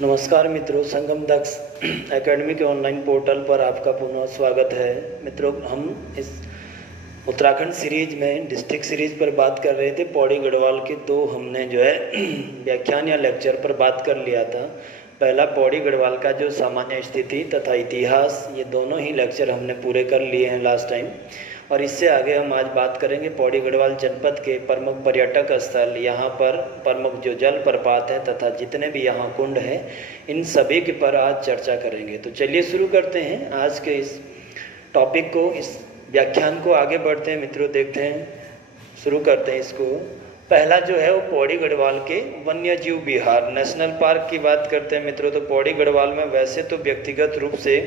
नमस्कार मित्रों, संगम दक्ष एकेडमी के ऑनलाइन पोर्टल पर आपका पुनः स्वागत है। मित्रों, हम इस उत्तराखंड सीरीज में डिस्ट्रिक्ट सीरीज पर बात कर रहे थे। पौड़ी गढ़वाल के दो हमने जो है व्याख्यान या लेक्चर पर बात कर लिया था। पहला पौड़ी गढ़वाल का जो सामान्य स्थिति तथा इतिहास, ये दोनों ही लेक्चर हमने पूरे कर लिए हैं लास्ट टाइम। और इससे आगे हम आज बात करेंगे पौड़ी गढ़वाल जनपद के प्रमुख पर्यटक स्थल, यहाँ पर प्रमुख जो जल प्रपात है तथा जितने भी यहाँ कुंड हैं, इन सभी के पर आज चर्चा करेंगे। तो चलिए शुरू करते हैं आज के इस टॉपिक को, इस व्याख्यान को आगे बढ़ते हैं मित्रों। देखते हैं, शुरू करते हैं इसको। पहला जो है वो पौड़ी गढ़वाल के वन्य जीव विहार नेशनल पार्क की बात करते हैं मित्रों। तो पौड़ी गढ़वाल में वैसे तो व्यक्तिगत रूप से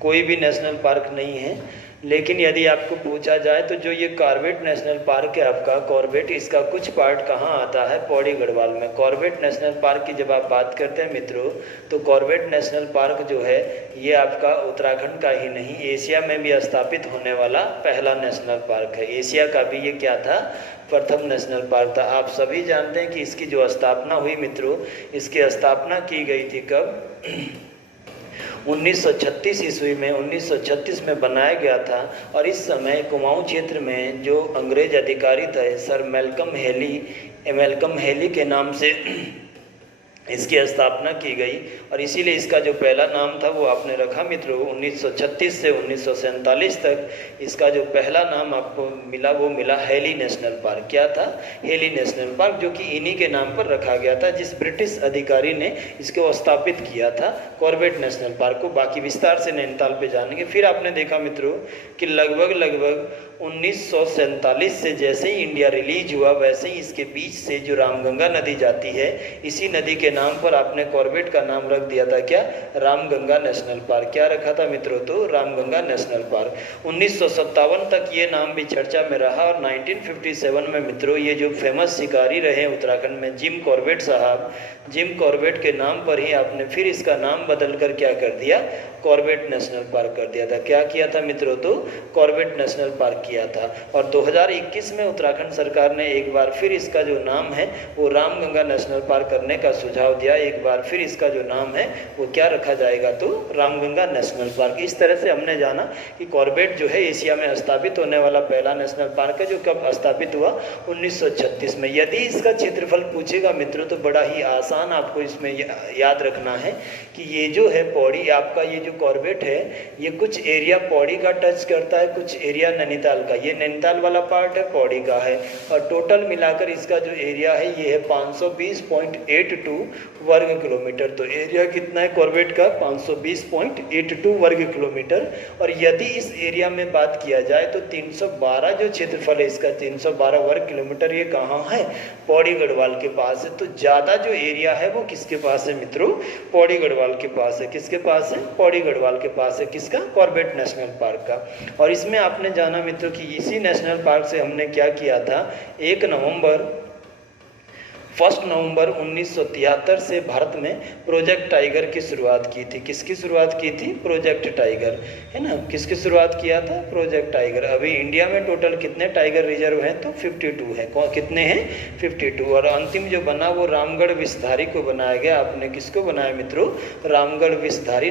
कोई भी नेशनल पार्क नहीं है, लेकिन यदि आपको पूछा जाए तो जो ये कॉर्बेट नेशनल पार्क है आपका, कॉर्बेट, इसका कुछ पार्ट कहाँ आता है? पौड़ी गढ़वाल में। कॉर्बेट नेशनल पार्क की जब आप बात करते हैं मित्रों, तो कॉर्बेट नेशनल पार्क जो है ये आपका उत्तराखंड का ही नहीं, एशिया में भी स्थापित होने वाला पहला नेशनल पार्क है। एशिया का भी ये क्या था? प्रथम नेशनल पार्क था। आप सभी जानते हैं कि इसकी जो स्थापना हुई मित्रों, इसकी स्थापना की गई थी कब? 1936 ईस्वी में, 1936 में बनाया गया था। और इस समय कुमाऊं क्षेत्र में जो अंग्रेज अधिकारी थे सर मेलकम हेली के नाम से इसकी स्थापना की गई। और इसीलिए इसका जो पहला नाम था वो आपने रखा मित्रों। 1936 से 1947 तक इसका जो पहला नाम आपको मिला वो मिला हेली नेशनल पार्क। क्या था? हेली नेशनल पार्क, जो कि इन्हीं के नाम पर रखा गया था जिस ब्रिटिश अधिकारी ने इसको स्थापित किया था, कॉर्बेट नेशनल पार्क को। बाकी विस्तार से नैनीताल पे जानेंगे। फिर आपने देखा मित्रों कि लगभग 1947 से जैसे ही इंडिया रिलीज हुआ, वैसे ही इसके बीच से जो रामगंगा नदी जाती है, इसी नदी के नाम पर आपने कॉर्बेट का नाम रख दिया था। क्या? Ramganga national park. क्या रखा था मित्रों? तो रामगंगा नेशनल पार्क। 1957 तक ये नाम भी चर्चा में रहा। और 1957 में मित्रों ये जो फेमस शिकारी रहे उत्तराखंड में, जिम कॉर्बेट साहब, जिम कॉर्बेट के नाम पर ही आपने फिर इसका नाम बदल कर क्या कर दिया? कॉर्बेट नेशनल पार्क कर दिया था। क्या किया था मित्रों? तो कॉर्बेट नेशनल पार्क किया था। और 2021 में उत्तराखंड सरकार ने एक बार फिर इसका जो नाम है वो रामगंगा नेशनल पार्क करने का सुझाव दिया। एक बार फिर इसका जो नाम है वो क्या रखा जाएगा? तो रामगंगा नेशनल पार्क। इस तरह से हमने जाना कि कॉर्बेट जो है एशिया में स्थापित होने वाला पहला नेशनल पार्क है, जो कब स्थापित हुआ? 1936 में। यदि इसका क्षेत्रफल पूछेगा मित्रों तो बड़ा ही आसान आपको इसमें याद रखना है कि ये जो है पौड़ी, आपका ये जो कॉर्बेट है ये कुछ एरिया पौड़ी का टच करता है, कुछ एरिया नैनीताल का। ये नैनीताल वाला पार्ट है, पौड़ी का है। और टोटल मिलाकर इसका जो एरिया है ये है 520.82 वर्ग किलोमीटर। तो एरिया कितना है कॉर्बेट का? 520.82 वर्ग किलोमीटर। और यदि इस एरिया में बात किया जाए तो 312 जो क्षेत्रफल है इसका, 312 वर्ग किलोमीटर, ये कहाँ है? पौड़ी गढ़वाल के पास है। तो ज़्यादा जो एरिया है वो किसके पास है मित्रों? पौड़ी गढ़वाल के पास है। किसके पास है? पौड़ी गढ़वाल के पास है। किसका? कॉर्बेट नेशनल पार्क का। और इसमें आपने जाना मित्रों कि इसी नेशनल पार्क से हमने क्या किया था? 1 नवंबर 1973 से भारत में प्रोजेक्ट टाइगर की शुरुआत की थी। किसकी शुरुआत की थी? प्रोजेक्ट टाइगर, है ना। किसकी शुरुआत किया था? Project tiger. अभी इंडिया में टोटल कितने टाइगर रिजर्व हैं? तो 52 हैं। कितने हैं? 52। और अंतिम जो बना वो रामगढ़ विषधारी को बनाया गया। आपने किसको बनाया मित्रों? Ramgarh Vishdhari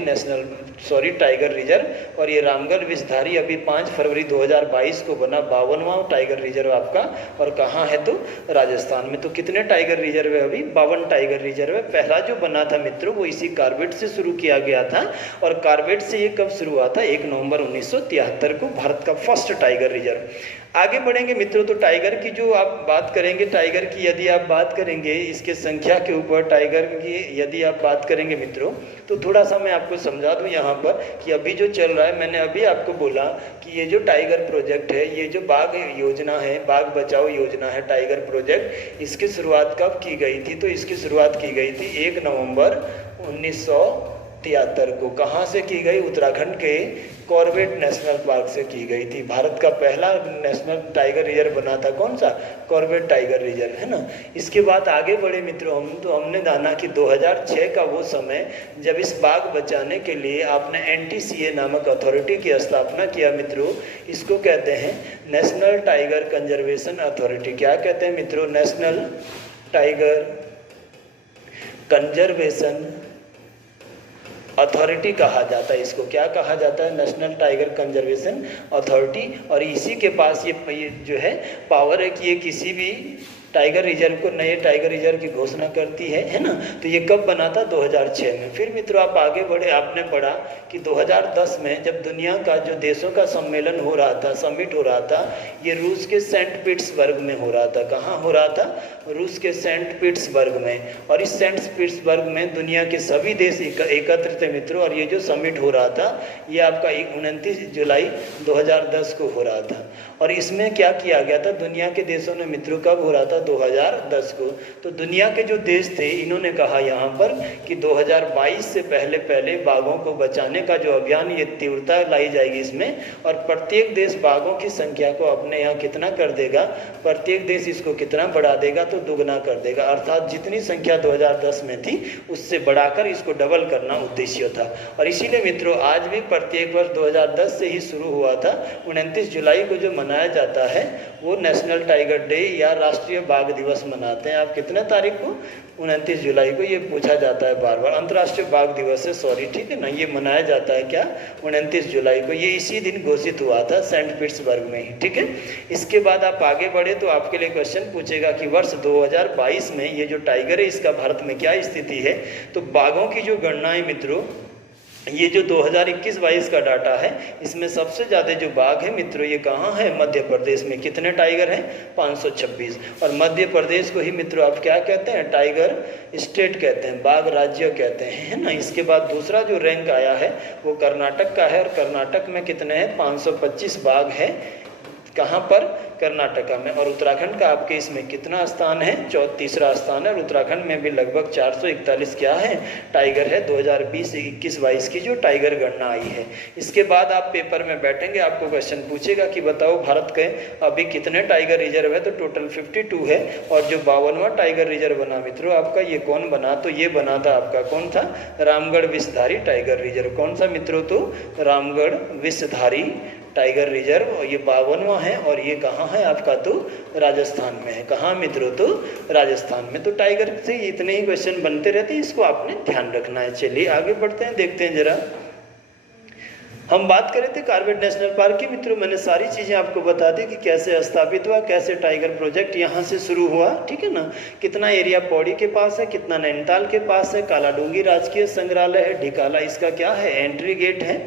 tiger reserve. और ये रामगढ़ विषधारी अभी 5 फरवरी 2022 को बना 52वां टाइगर रिजर्व आपका। और कहाँ है? तो राजस्थान में। तो कितने टाइगर रिजर्व है? अभी 52 टाइगर रिजर्व है। पहला जो बना था मित्रों वो इसी कॉर्बेट से शुरू किया गया था। और कॉर्बेट से ये कब शुरू हुआ था? 1 नवंबर 1973 को भारत का फर्स्ट टाइगर रिजर्व। आगे बढ़ेंगे मित्रों तो टाइगर की जो आप बात करेंगे, टाइगर की यदि आप बात करेंगे, इसके संख्या के ऊपर टाइगर की यदि आप बात करेंगे मित्रों, तो थोड़ा सा मैं आपको समझा दूं यहाँ पर कि अभी जो चल रहा है, मैंने अभी आपको बोला कि ये जो टाइगर प्रोजेक्ट है, ये जो बाघ योजना है, बाघ बचाओ योजना है, टाइगर प्रोजेक्ट, इसकी शुरुआत कब की गई थी? तो इसकी शुरुआत की गई थी 1 नवंबर 1973 को। कहाँ से की गई? उत्तराखंड के कॉर्बेट नेशनल पार्क से की गई थी। भारत का पहला नेशनल टाइगर रिजर्व बना था। कौन सा? कॉर्बेट टाइगर रिजर्व, है ना। इसके बाद आगे बढ़े मित्रों हमने जाना कि 2006 का वो समय जब इस बाघ बचाने के लिए आपने NTCA नामक अथॉरिटी की स्थापना किया मित्रों। इसको कहते हैं नेशनल टाइगर कंजर्वेशन अथॉरिटी। क्या कहते हैं मित्रों? नेशनल टाइगर कंजर्वेशन अथॉरिटी कहा जाता है। इसको क्या कहा जाता है? National tiger conservation authority. और इसी के पास ये जो है पावर है कि ये किसी भी टाइगर रिजर्व को, नए टाइगर रिजर्व की घोषणा करती है ना। तो ये कब बना था? 2006 में। फिर मित्रों आप आगे बढ़े, आपने पढ़ा कि 2010 में जब दुनिया का जो देशों का सम्मेलन हो रहा था, समिट हो रहा था, ये रूस के सेंट पीटर्सबर्ग में हो रहा था। कहाँ हो रहा था? रूस के सेंट पीटर्सबर्ग में। और इस सेंट पीटर्सबर्ग में दुनिया के सभी देश एकत्र थे मित्रों। और ये जो समिट हो रहा था ये आपका 29 जुलाई 2010 को हो रहा था। और इसमें क्या किया गया था? दुनिया के देशों ने मित्रों कब हो रहा था? 2010 को। तो दुनिया के जो देश थे इन्होंने कहा यहाँ पर कि 2022 से पहले बाघों को बचाने का जो अभियान, ये तीव्रता लाई जाएगी इसमें। और प्रत्येक देश बाघों की संख्या को अपने यहाँ कितना कर देगा? प्रत्येक देश इसको कितना बढ़ा देगा? तो दुगना कर देगा। अर्थात जितनी संख्या 2010 में थी उससे बढ़ाकर इसको डबल करना उद्देश्य था। और इसीलिए मित्रों आज भी प्रत्येक वर्ष 2010 से ही शुरू हुआ था। 29 जुलाई को जो मनाया जाता है वो नेशनल टाइगर डे या राष्ट्रीय बाघ दिवस मनाते हैं। आप कितने तारीख को? 29 जुलाई को। ये पूछा जाता है बार बार। अंतर्राष्ट्रीय बाघ दिवस है, सॉरी, ठीक है ना। ये मनाया जाता है क्या? 29 जुलाई को। ये इसी दिन घोषित हुआ था सेंट पीटर्सबर्ग में ही, ठीक है। इसके बाद आप आगे बढ़े तो आपके लिए क्वेश्चन पूछेगा कि वर्ष 2022 में ये जो टाइगर है इसका भारत में क्या स्थिति है। तो बाघों की जो गणना है मित्रों, ये जो 2021-22 का डाटा है इसमें सबसे ज़्यादा जो बाघ है मित्रों ये कहाँ है? मध्य प्रदेश में। कितने टाइगर हैं? 526। और मध्य प्रदेश को ही मित्रों आप क्या कहते हैं? टाइगर स्टेट कहते हैं, बाघ राज्य कहते हैं, है ना। इसके बाद दूसरा जो रैंक आया है वो कर्नाटक का है। और कर्नाटक में कितने हैं? 525 बाघ है। कहाँ पर? कर्नाटका में। और उत्तराखंड का आपके इसमें कितना स्थान है? तीसरा स्थान है। और उत्तराखंड में भी लगभग 441 क्या है? टाइगर है। 2020-21-22 की जो टाइगर गणना आई है। इसके बाद आप पेपर में बैठेंगे, आपको क्वेश्चन पूछेगा कि बताओ भारत के अभी कितने टाइगर रिजर्व है? तो टोटल 52 है। और जो 52वां टाइगर रिजर्व बना मित्रों आपका, ये कौन बना? तो ये बना था आपका कौन था? Ramgarh Vishdhari tiger reserve. कौन सा मित्रों? तो रामगढ़ विषधारी टाइगर रिजर्व। और ये 52वां है। और ये कहाँ है आपका? तो राजस्थान में है। कहाँ मित्रों? तो राजस्थान में। तो टाइगर से इतने ही क्वेश्चन बनते रहते हैं, इसको आपने ध्यान रखना है। चलिए आगे बढ़ते हैं, देखते हैं जरा। हम बात कर रहे थे कॉर्बेट नेशनल पार्क की मित्रों। मैंने सारी चीज़ें आपको बता दी कि कैसे स्थापित हुआ, कैसे टाइगर प्रोजेक्ट यहाँ से शुरू हुआ, ठीक है ना। कितना एरिया पौड़ी के पास है, कितना नैनीताल के पास है, कालाडूंगी राजकीय संग्रहालय है, ढिकाला इसका क्या है? एंट्री गेट है,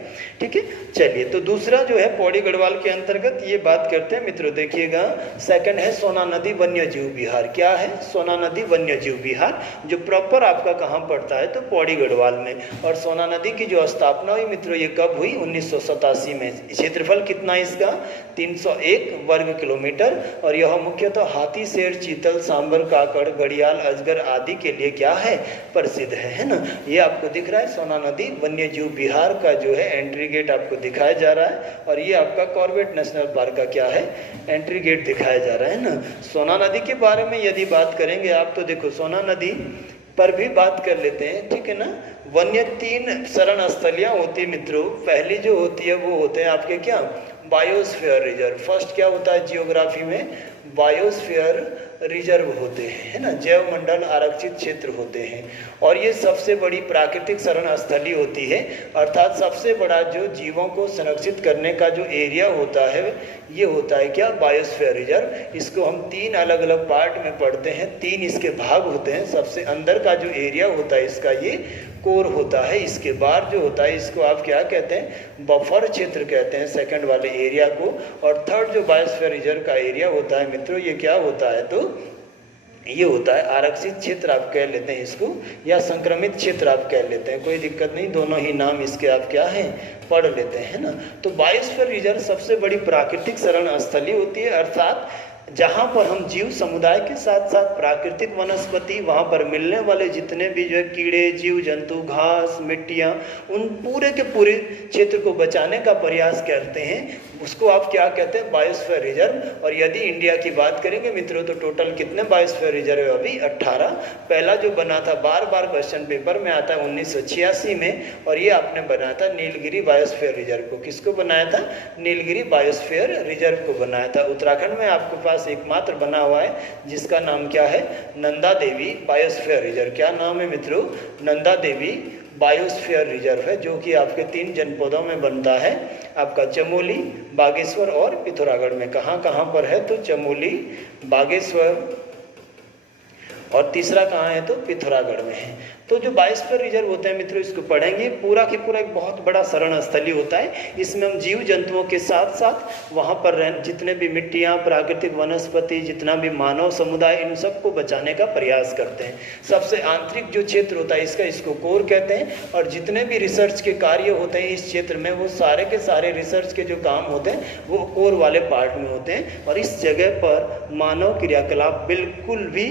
ठीक है। चलिए तो दूसरा जो है पौड़ी गढ़वाल के अंतर्गत ये बात करते हैं मित्रों। देखिएगा सेकंड है सोना नदी वन्य जीव विहार। क्या है? सोना नदी वन्य जीव विहार, जो प्रॉपर आपका कहाँ पड़ता है? तो पौड़ी गढ़वाल में। और सोना नदी की जो स्थापना हुई मित्रों ये कब हुई? 1987 में। क्षेत्रफल कितना इसका? 301 वर्ग किलोमीटर। और यह मुख्यतः हाथी, शेर, चीतल, सांबर, काकड़, घड़ियाल, अजगर आदि के लिए क्या है? प्रसिद्ध है ना। ये आपको दिख रहा है सोना नदी वन्य जीव विहार का जो है एंट्री गेट आपको दिखाया जा रहा है। और ये आपका कॉर्बेट नेशनल पार्क का क्या है? एंट्री गेट दिखाया जा रहा है ना। सोना नदी के बारे में यदि बात करेंगे आप तो देखो सोना नदी पर भी बात कर लेते हैं, ठीक है ना। वन्य 3 शरण स्थलियाँ होती है मित्रों। पहली जो होती है वो होते हैं आपके क्या? Biosphere reserve. फर्स्ट क्या होता है जियोग्राफी में? बायोस्फीयर रिजर्व होते हैं, है ना। जैव मंडल आरक्षित क्षेत्र होते हैं। और ये सबसे बड़ी प्राकृतिक शरण स्थली होती है। अर्थात सबसे बड़ा जो जीवों को संरक्षित करने का जो एरिया होता है ये होता है क्या? Biosphere reserve. इसको हम 3 अलग अलग पार्ट में पढ़ते हैं, 3 इसके भाग होते हैं। सबसे अंदर का जो एरिया होता है इसका ये कोर होता है। इसके बाद जो होता है इसको आप क्या कहते हैं? बफर क्षेत्र कहते हैं, सेकंड वाले एरिया को। और थर्ड जो बायोस्फीयर रिजर्व का एरिया होता है मित्रों ये क्या होता है? तो ये होता है आरक्षित क्षेत्र आप कह लेते हैं इसको, या संक्रमित क्षेत्र आप कह लेते हैं, कोई दिक्कत नहीं, दोनों ही नाम इसके आप क्या हैं? पढ़ लेते हैं ना। तो बायोस्फीयर रिजर्व सबसे बड़ी प्राकृतिक शरण स्थली होती है। अर्थात जहाँ पर हम जीव समुदाय के साथ साथ प्राकृतिक वनस्पति, वहाँ पर मिलने वाले जितने भी जो है कीड़े, जीव जंतु, घास, मिट्टियाँ, उन पूरे के पूरे क्षेत्र को बचाने का प्रयास करते हैं, उसको आप क्या कहते हैं? Biosphere reserve. और यदि इंडिया की बात करेंगे मित्रों तो टोटल कितने बायोस्फीयर रिजर्व है? अभी 18। पहला जो बना था बार बार क्वेश्चन पेपर में आता है 1986 में, और ये आपने बनाया था नीलगिरी बायोस्फीयर रिजर्व को। किसको बनाया था? नीलगिरी बायोस्फीयर रिजर्व को बनाया था। उत्तराखंड में आपके पास एकमात्र बना हुआ है जिसका नाम क्या है? Nanda Devi biosphere reserve. क्या नाम है मित्रों? नंदा देवी बायोस्फीयर रिजर्व है, जो कि आपके 3 जनपदों में बनता है, आपका चमोली, बागेश्वर और पिथौरागढ़ में। कहाँ कहाँ पर है? तो चमोली, बागेश्वर और तीसरा कहाँ है? तो पिथौरागढ़ में है। तो जो बायोस्फीयर रिजर्व होते हैं मित्रों, इसको पढ़ेंगे। पूरा के पूरा एक बहुत बड़ा शरण स्थली होता है। इसमें हम जीव जंतुओं के साथ साथ वहाँ पर जितने भी मिट्टियाँ, प्राकृतिक वनस्पति, जितना भी मानव समुदाय, इन सबको बचाने का प्रयास करते हैं। सबसे आंतरिक जो क्षेत्र होता है इसका, इसको कोर कहते हैं। और जितने भी रिसर्च के कार्य होते हैं इस क्षेत्र में, वो सारे के सारे रिसर्च के जो काम होते हैं वो कोर वाले पार्ट में होते हैं। और इस जगह पर मानव क्रियाकलाप बिल्कुल भी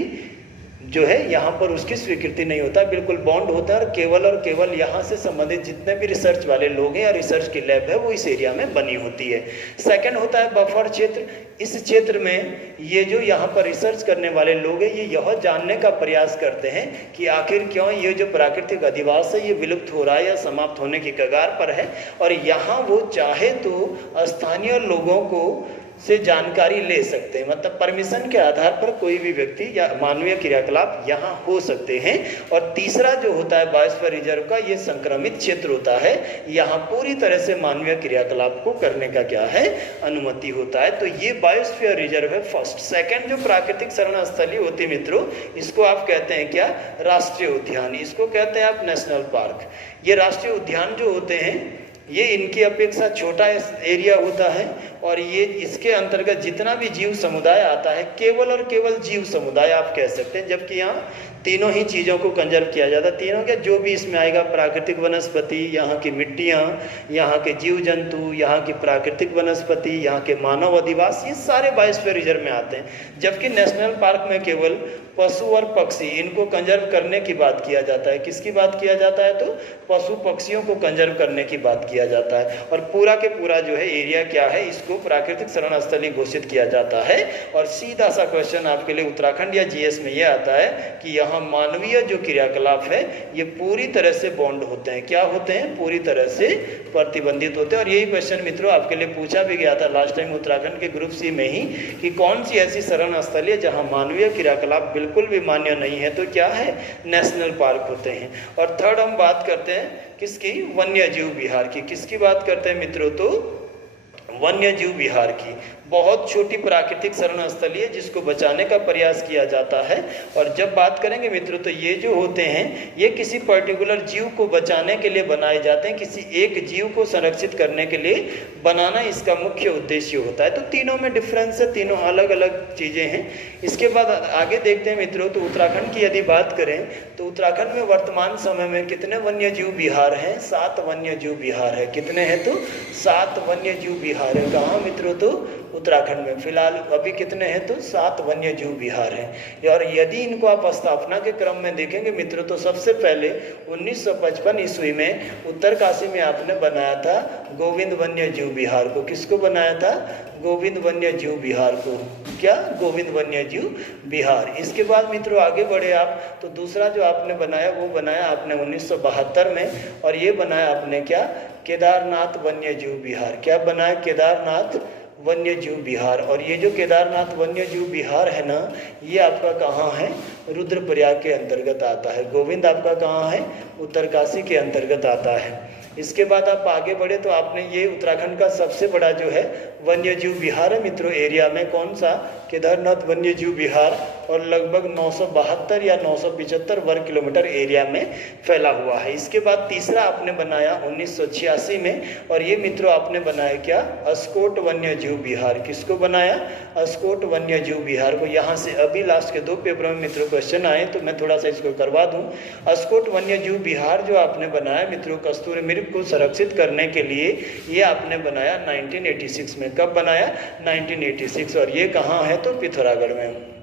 जो है यहाँ पर उसकी स्वीकृति नहीं होता, बिल्कुल बॉन्ड होता है। और केवल यहाँ से संबंधित जितने भी रिसर्च वाले लोग हैं या रिसर्च की लैब है वो इस एरिया में बनी होती है। सेकंड होता है बफर क्षेत्र। इस क्षेत्र में ये जो यहाँ पर रिसर्च करने वाले लोग हैं, ये यह जानने का प्रयास करते हैं कि आखिर क्यों ये जो प्राकृतिक अधिवास है ये विलुप्त हो रहा है या समाप्त होने की कगार पर है। और यहाँ वो चाहे तो स्थानीय लोगों को से जानकारी ले सकते हैं, मतलब परमिशन के आधार पर कोई भी व्यक्ति या मानवीय क्रियाकलाप यहाँ हो सकते हैं। और तीसरा जो होता है बायोस्फीयर रिजर्व का, ये संक्रमित क्षेत्र होता है। यहाँ पूरी तरह से मानवीय क्रियाकलाप को करने का क्या है? अनुमति होता है। तो ये बायोस्फीयर रिजर्व है फर्स्ट। सेकंड जो प्राकृतिक शरण स्थली होती है मित्रों, इसको आप कहते हैं क्या? राष्ट्रीय उद्यान। इसको कहते हैं आप नेशनल पार्क। ये राष्ट्रीय उद्यान जो होते हैं ये इनकी अपेक्षा छोटा एरिया होता है। और ये इसके अंतर्गत जितना भी जीव समुदाय आता है, केवल और केवल जीव समुदाय आप कह सकते हैं, जबकि यहाँ तीनों ही चीज़ों को कंजर्व किया जाता है। तीनों क्या, जो भी इसमें आएगा, प्राकृतिक वनस्पति, यहाँ की मिट्टियाँ, यहाँ के जीव जंतु, यहाँ की प्राकृतिक वनस्पति, यहाँ के मानव अधिवास, ये सारे बायोस्फीयर रिजर्व में आते हैं। जबकि नेशनल पार्क में केवल पशु और पक्षी, इनको कंजर्व करने की बात किया जाता है। किसकी बात किया जाता है? तो पशु पक्षियों को कंजर्व करने की बात किया जाता है। और पूरा के पूरा जो है एरिया क्या है, इसको प्राकृतिक शरण स्थली घोषित किया जाता है। और सीधा सा क्वेश्चन आपके लिए उत्तराखंड या जीएस में ये आता है कि यहाँ मानवीय जो क्रियाकलाप है ये पूरी तरह से बॉन्ड होते हैं। क्या होते हैं? पूरी तरह से प्रतिबंधित होते हैं। और यही क्वेश्चन मित्रों आपके लिए पूछा भी गया था लास्ट टाइम उत्तराखंड के ग्रुप सी में ही, कि कौन सी ऐसी शरण स्थली है जहाँ मानवीय क्रियाकलाप बिल्कुल भी मान्य नहीं है? तो क्या है? नेशनल पार्क होते हैं। और थर्ड हम बात करते हैं किसकी? वन्य जीव विहार की। किसकी बात करते हैं मित्रों? तो वन्य जीव विहार की। बहुत छोटी प्राकृतिक शरण स्थली है जिसको बचाने का प्रयास किया जाता है। और जब बात करेंगे मित्रों, तो ये जो होते हैं ये किसी पर्टिकुलर जीव को बचाने के लिए बनाए जाते हैं, किसी एक जीव को संरक्षित करने के लिए बनाना इसका मुख्य उद्देश्य होता है। तो तीनों में डिफरेंस है, तीनों अलग अलग चीज़ें हैं। इसके बाद आगे देखते हैं मित्रों, तो उत्तराखंड की यदि बात करें तो उत्तराखंड में वर्तमान समय में कितने वन्य जीव विहार हैं? 7 वन्य जीव विहार है। कितने हैं? तो 7 वन्य जीव विहार है। कहाँ मित्रों? तो उत्तराखंड में फिलहाल अभी कितने हैं? तो 7 वन्य जीव विहार हैं। और यदि इनको आप स्थापना के क्रम में देखेंगे मित्रों, तो सबसे पहले 1955 ईस्वी में उत्तरकाशी में आपने बनाया था गोविंद वन्य जीव विहार को। किसको बनाया था? गोविंद वन्य जीव विहार को। क्या? गोविंद वन्य जीव विहार। इसके बाद मित्रों आगे बढ़े आप, तो दूसरा जो आपने बनाया वो बनाया आपने 1972 में, और ये बनाया आपने क्या? केदारनाथ वन्य जीव विहार। क्या बनाया? केदारनाथ वन्य जीव विहार। और ये जो केदारनाथ वन्य जीव विहार है ना, ये आपका कहाँ है? रुद्रप्रयाग के अंतर्गत आता है। गोविंद आपका कहाँ है? उत्तरकाशी के अंतर्गत आता है। इसके बाद आप आगे बढ़े तो आपने ये उत्तराखंड का सबसे बड़ा जो है वन्य जीव विहार है मित्रों एरिया में, कौन सा? केदारनाथ वन्य जीव विहार। और लगभग 972 या 975 वर्ग किलोमीटर एरिया में फैला हुआ है। इसके बाद तीसरा आपने बनाया 1986 में, और ये मित्रों आपने बनाया क्या? अस्कोट वन्य जीव विहार। किसको बनाया? अस्कोट वन्य जीव विहार को। यहाँ से अभी लास्ट के 2 पेपरों में मित्रों क्वेश्चन आए, तो मैं थोड़ा सा इसको करवा दूँ। अस्कोट वन्य जीव विहार जो आपने बनाया मित्रों कस्तूरी मृग को संरक्षित करने के लिए, ये आपने बनाया 1986 में। कब बनाया? 1986। और ये कहाँ है? तो पिथौरागढ़ में।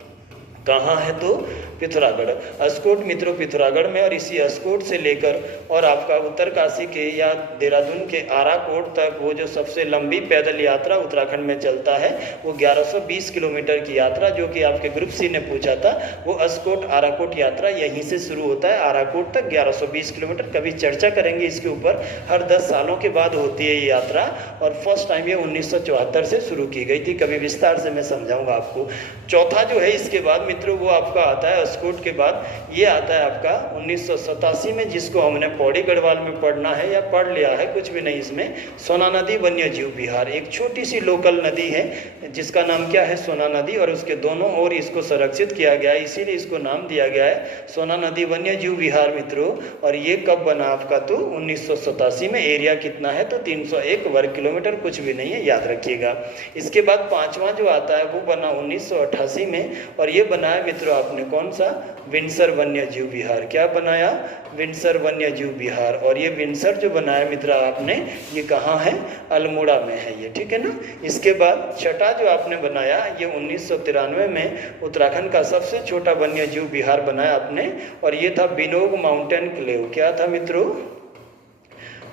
कहाँ है? तो पिथौरागढ़। अस्कोट मित्रों पिथौरागढ़ में। और इसी अस्कोट से लेकर और आपका उत्तरकाशी के या देहरादून के आराकोट तक वो जो सबसे लंबी पैदल यात्रा उत्तराखंड में चलता है, वो 1120 किलोमीटर की यात्रा, जो कि आपके ग्रुप सी ने पूछा था, वो अस्कोट आराकोट यात्रा यहीं से शुरू होता है आराकोट तक 1120 किलोमीटर। कभी चर्चा करेंगे इसके ऊपर। हर 10 सालों के बाद होती है ये यात्रा, और फर्स्ट टाइम ये 1974 से शुरू की गई थी। कभी विस्तार से मैं समझाऊंगा आपको। चौथा जो है इसके बाद मित्रों वो आपका आता है अस्कोट के बाद, ये आता है आपका 1987 में, जिसको हमने पौड़ी गढ़वाल में पढ़ना है या पढ़ लिया है, कुछ भी नहीं इसमें। सोना नदी वन्य जीव विहार एक छोटी सी लोकल नदी है जिसका नाम क्या है, सोना नदी, और उसके दोनों ओर इसको संरक्षित किया गया है, इसीलिए इसको नाम दिया गया है सोना नदी वन्य जीव विहार मित्रों। और ये कब बना आपका, तो 1987 में। एरिया कितना है, तो 301 वर्ग किलोमीटर, कुछ भी नहीं है, याद रखिएगा। इसके बाद पांचवा जो आता है वो बना 1988 में, और ये बनाया मित्रों आपने कौन सा, विंडसर वन्य जीव विहार। क्या बनाया, विंडसर वन्य जीव विहार। और ये विंडसर जो बनाया मित्र आपने, ये कहाँ है, अल्मोड़ा में है ये, ठीक है ना। इसके बाद छठा जो आपने बनाया, ये 1993 में उत्तराखंड का सबसे छोटा वन्य जीव विहार बनाया आपने, और ये था बिनोग माउंटेन क्लेव। क्या था मित्रों,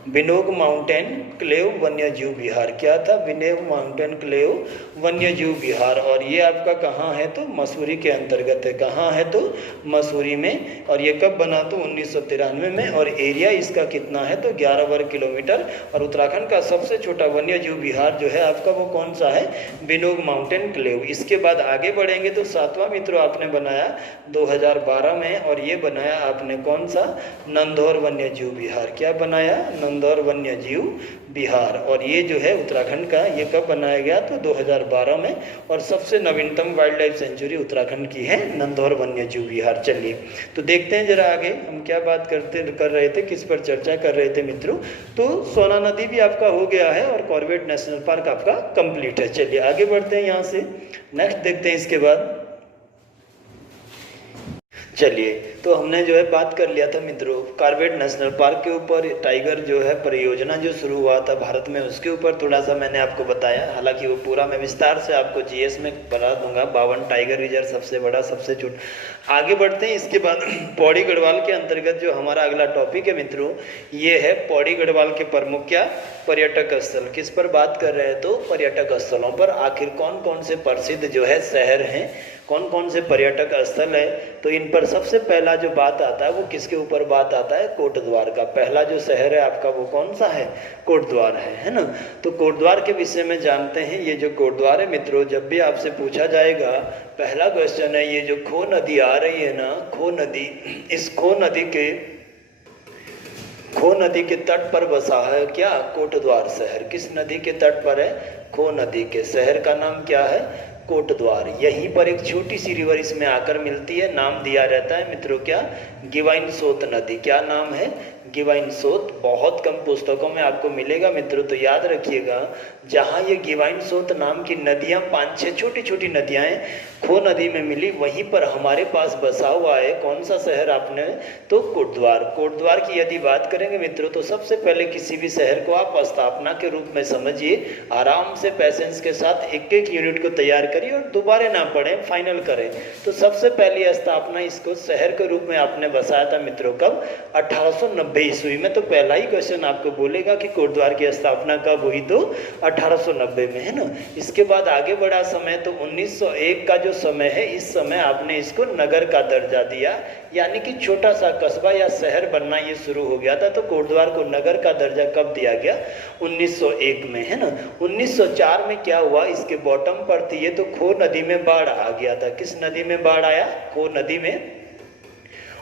बिनोग माउंटेन क्लेव वन्य जीव विहार। क्या था, बिनोग माउंटेन क्लेव वन्य जीव विहार। और ये आपका कहाँ है, तो मसूरी के अंतर्गत है। कहाँ है, तो मसूरी में। और ये कब बना, तो 1993 में। और एरिया इसका कितना है, तो 11 वर्ग किलोमीटर। और उत्तराखंड का सबसे छोटा वन्य जीव विहार जो है आपका, वो कौन सा है, बिनोग माउंटेन क्लेव। इसके बाद आगे बढ़ेंगे तो सातवां मित्रों आपने बनाया 2012 में, और ये बनाया आपने कौन सा, नंदौर वन्य जीव विहार। क्या बनाया, नंदौर वन्य जीव विहार। और ये जो है उत्तराखंड का, ये कब बनाया गया, तो 2012 में। और सबसे नवीनतम वाइल्ड लाइफ सेंचुरी उत्तराखंड की है नंदौर वन्य जीव विहार। चलिए तो देखते हैं जरा आगे हम क्या बात कर रहे थे, किस पर चर्चा कर रहे थे मित्रों। तो सोना नदी भी आपका हो गया है और कॉर्बेट नेशनल पार्क आपका कंप्लीट है। चलिए आगे बढ़ते हैं, यहाँ से नेक्स्ट देखते हैं इसके बाद। चलिए तो हमने जो है बात कर लिया था मित्रों कॉर्बेट नेशनल पार्क के ऊपर, टाइगर जो है परियोजना जो शुरू हुआ था भारत में, उसके ऊपर थोड़ा सा मैंने आपको बताया। हालांकि वो पूरा मैं विस्तार से आपको जीएस में बता दूंगा। 52 टाइगर रिजर्व, सबसे बड़ा सबसे छोटा। आगे बढ़ते हैं इसके बाद पौड़ी गढ़वाल के अंतर्गत जो हमारा अगला टॉपिक है मित्रों, ये है पौड़ी गढ़वाल के प्रमुख क्या पर्यटक स्थल। किस पर बात कर रहे हैं, तो पर्यटक स्थलों पर। आखिर कौन कौन से प्रसिद्ध जो है शहर हैं, कौन कौन से पर्यटक स्थल है, तो इन पर सबसे पहला जो बात आता है वो किसके ऊपर बात आता है, कोटद्वार का। पहला जो शहर है आपका वो कौन सा है, कोटद्वार है ना। तो कोटद्वार के विषय में जानते हैं। ये जो कोटद्वार है मित्रों, जब भी आपसे पूछा जाएगा, पहला क्वेश्चन है, ये जो खो नदी आ रही है ना, खो नदी, इस खो नदी के तट पर बसा है क्या, कोटद्वार शहर। किस नदी के तट पर है, खो नदी के। शहर का नाम क्या है, कोटद्वार। यहीं पर एक छोटी सी रिवर इसमें आकर मिलती है, नाम दिया रहता है मित्रों क्या, गिवाइन सोत नदी। क्या नाम है, गिवाइन सोत। बहुत कम पुस्तकों में आपको मिलेगा मित्रों, तो याद रखिएगा। जहाँ ये गिवाइन सोत नाम की नदियाँ 5-6 छोटी छोटी नदियाँ हैं, खो नदी में मिली, वहीं पर हमारे पास बसा हुआ है कौन सा शहर आपने, तो कोटद्वार। कोटद्वार की यदि बात करेंगे मित्रों, तो सबसे पहले किसी भी शहर को आप स्थापना के रूप में समझिए। आराम से पैसेंस के साथ एक एक यूनिट को तैयार करिए और दोबारा ना पढ़ें, फाइनल करें। तो सबसे पहली स्थापना इसको शहर के रूप में आपने बसाया था मित्रों, कब, 1890 ईस्वी में। तो पहला ही क्वेश्चन आपको बोलेगा कि कोटद्वार की स्थापना कब हुई, तो 1890 में, है ना। इसके बाद आगे बढ़ा समय, तो 1901 का जो समय है, इस समय आपने इसको नगर का दर्जा दिया, यानी कि छोटा सा कस्बा या शहर बनना ये शुरू हो गया था। तो कोटद्वार को नगर का दर्जा कब दिया गया, 1901 में, है ना। 1904 में क्या हुआ, इसके बॉटम पर थी ये, तो खो नदी में बाढ़ आ गया था। किस नदी में बाढ़ आया, खो नदी में।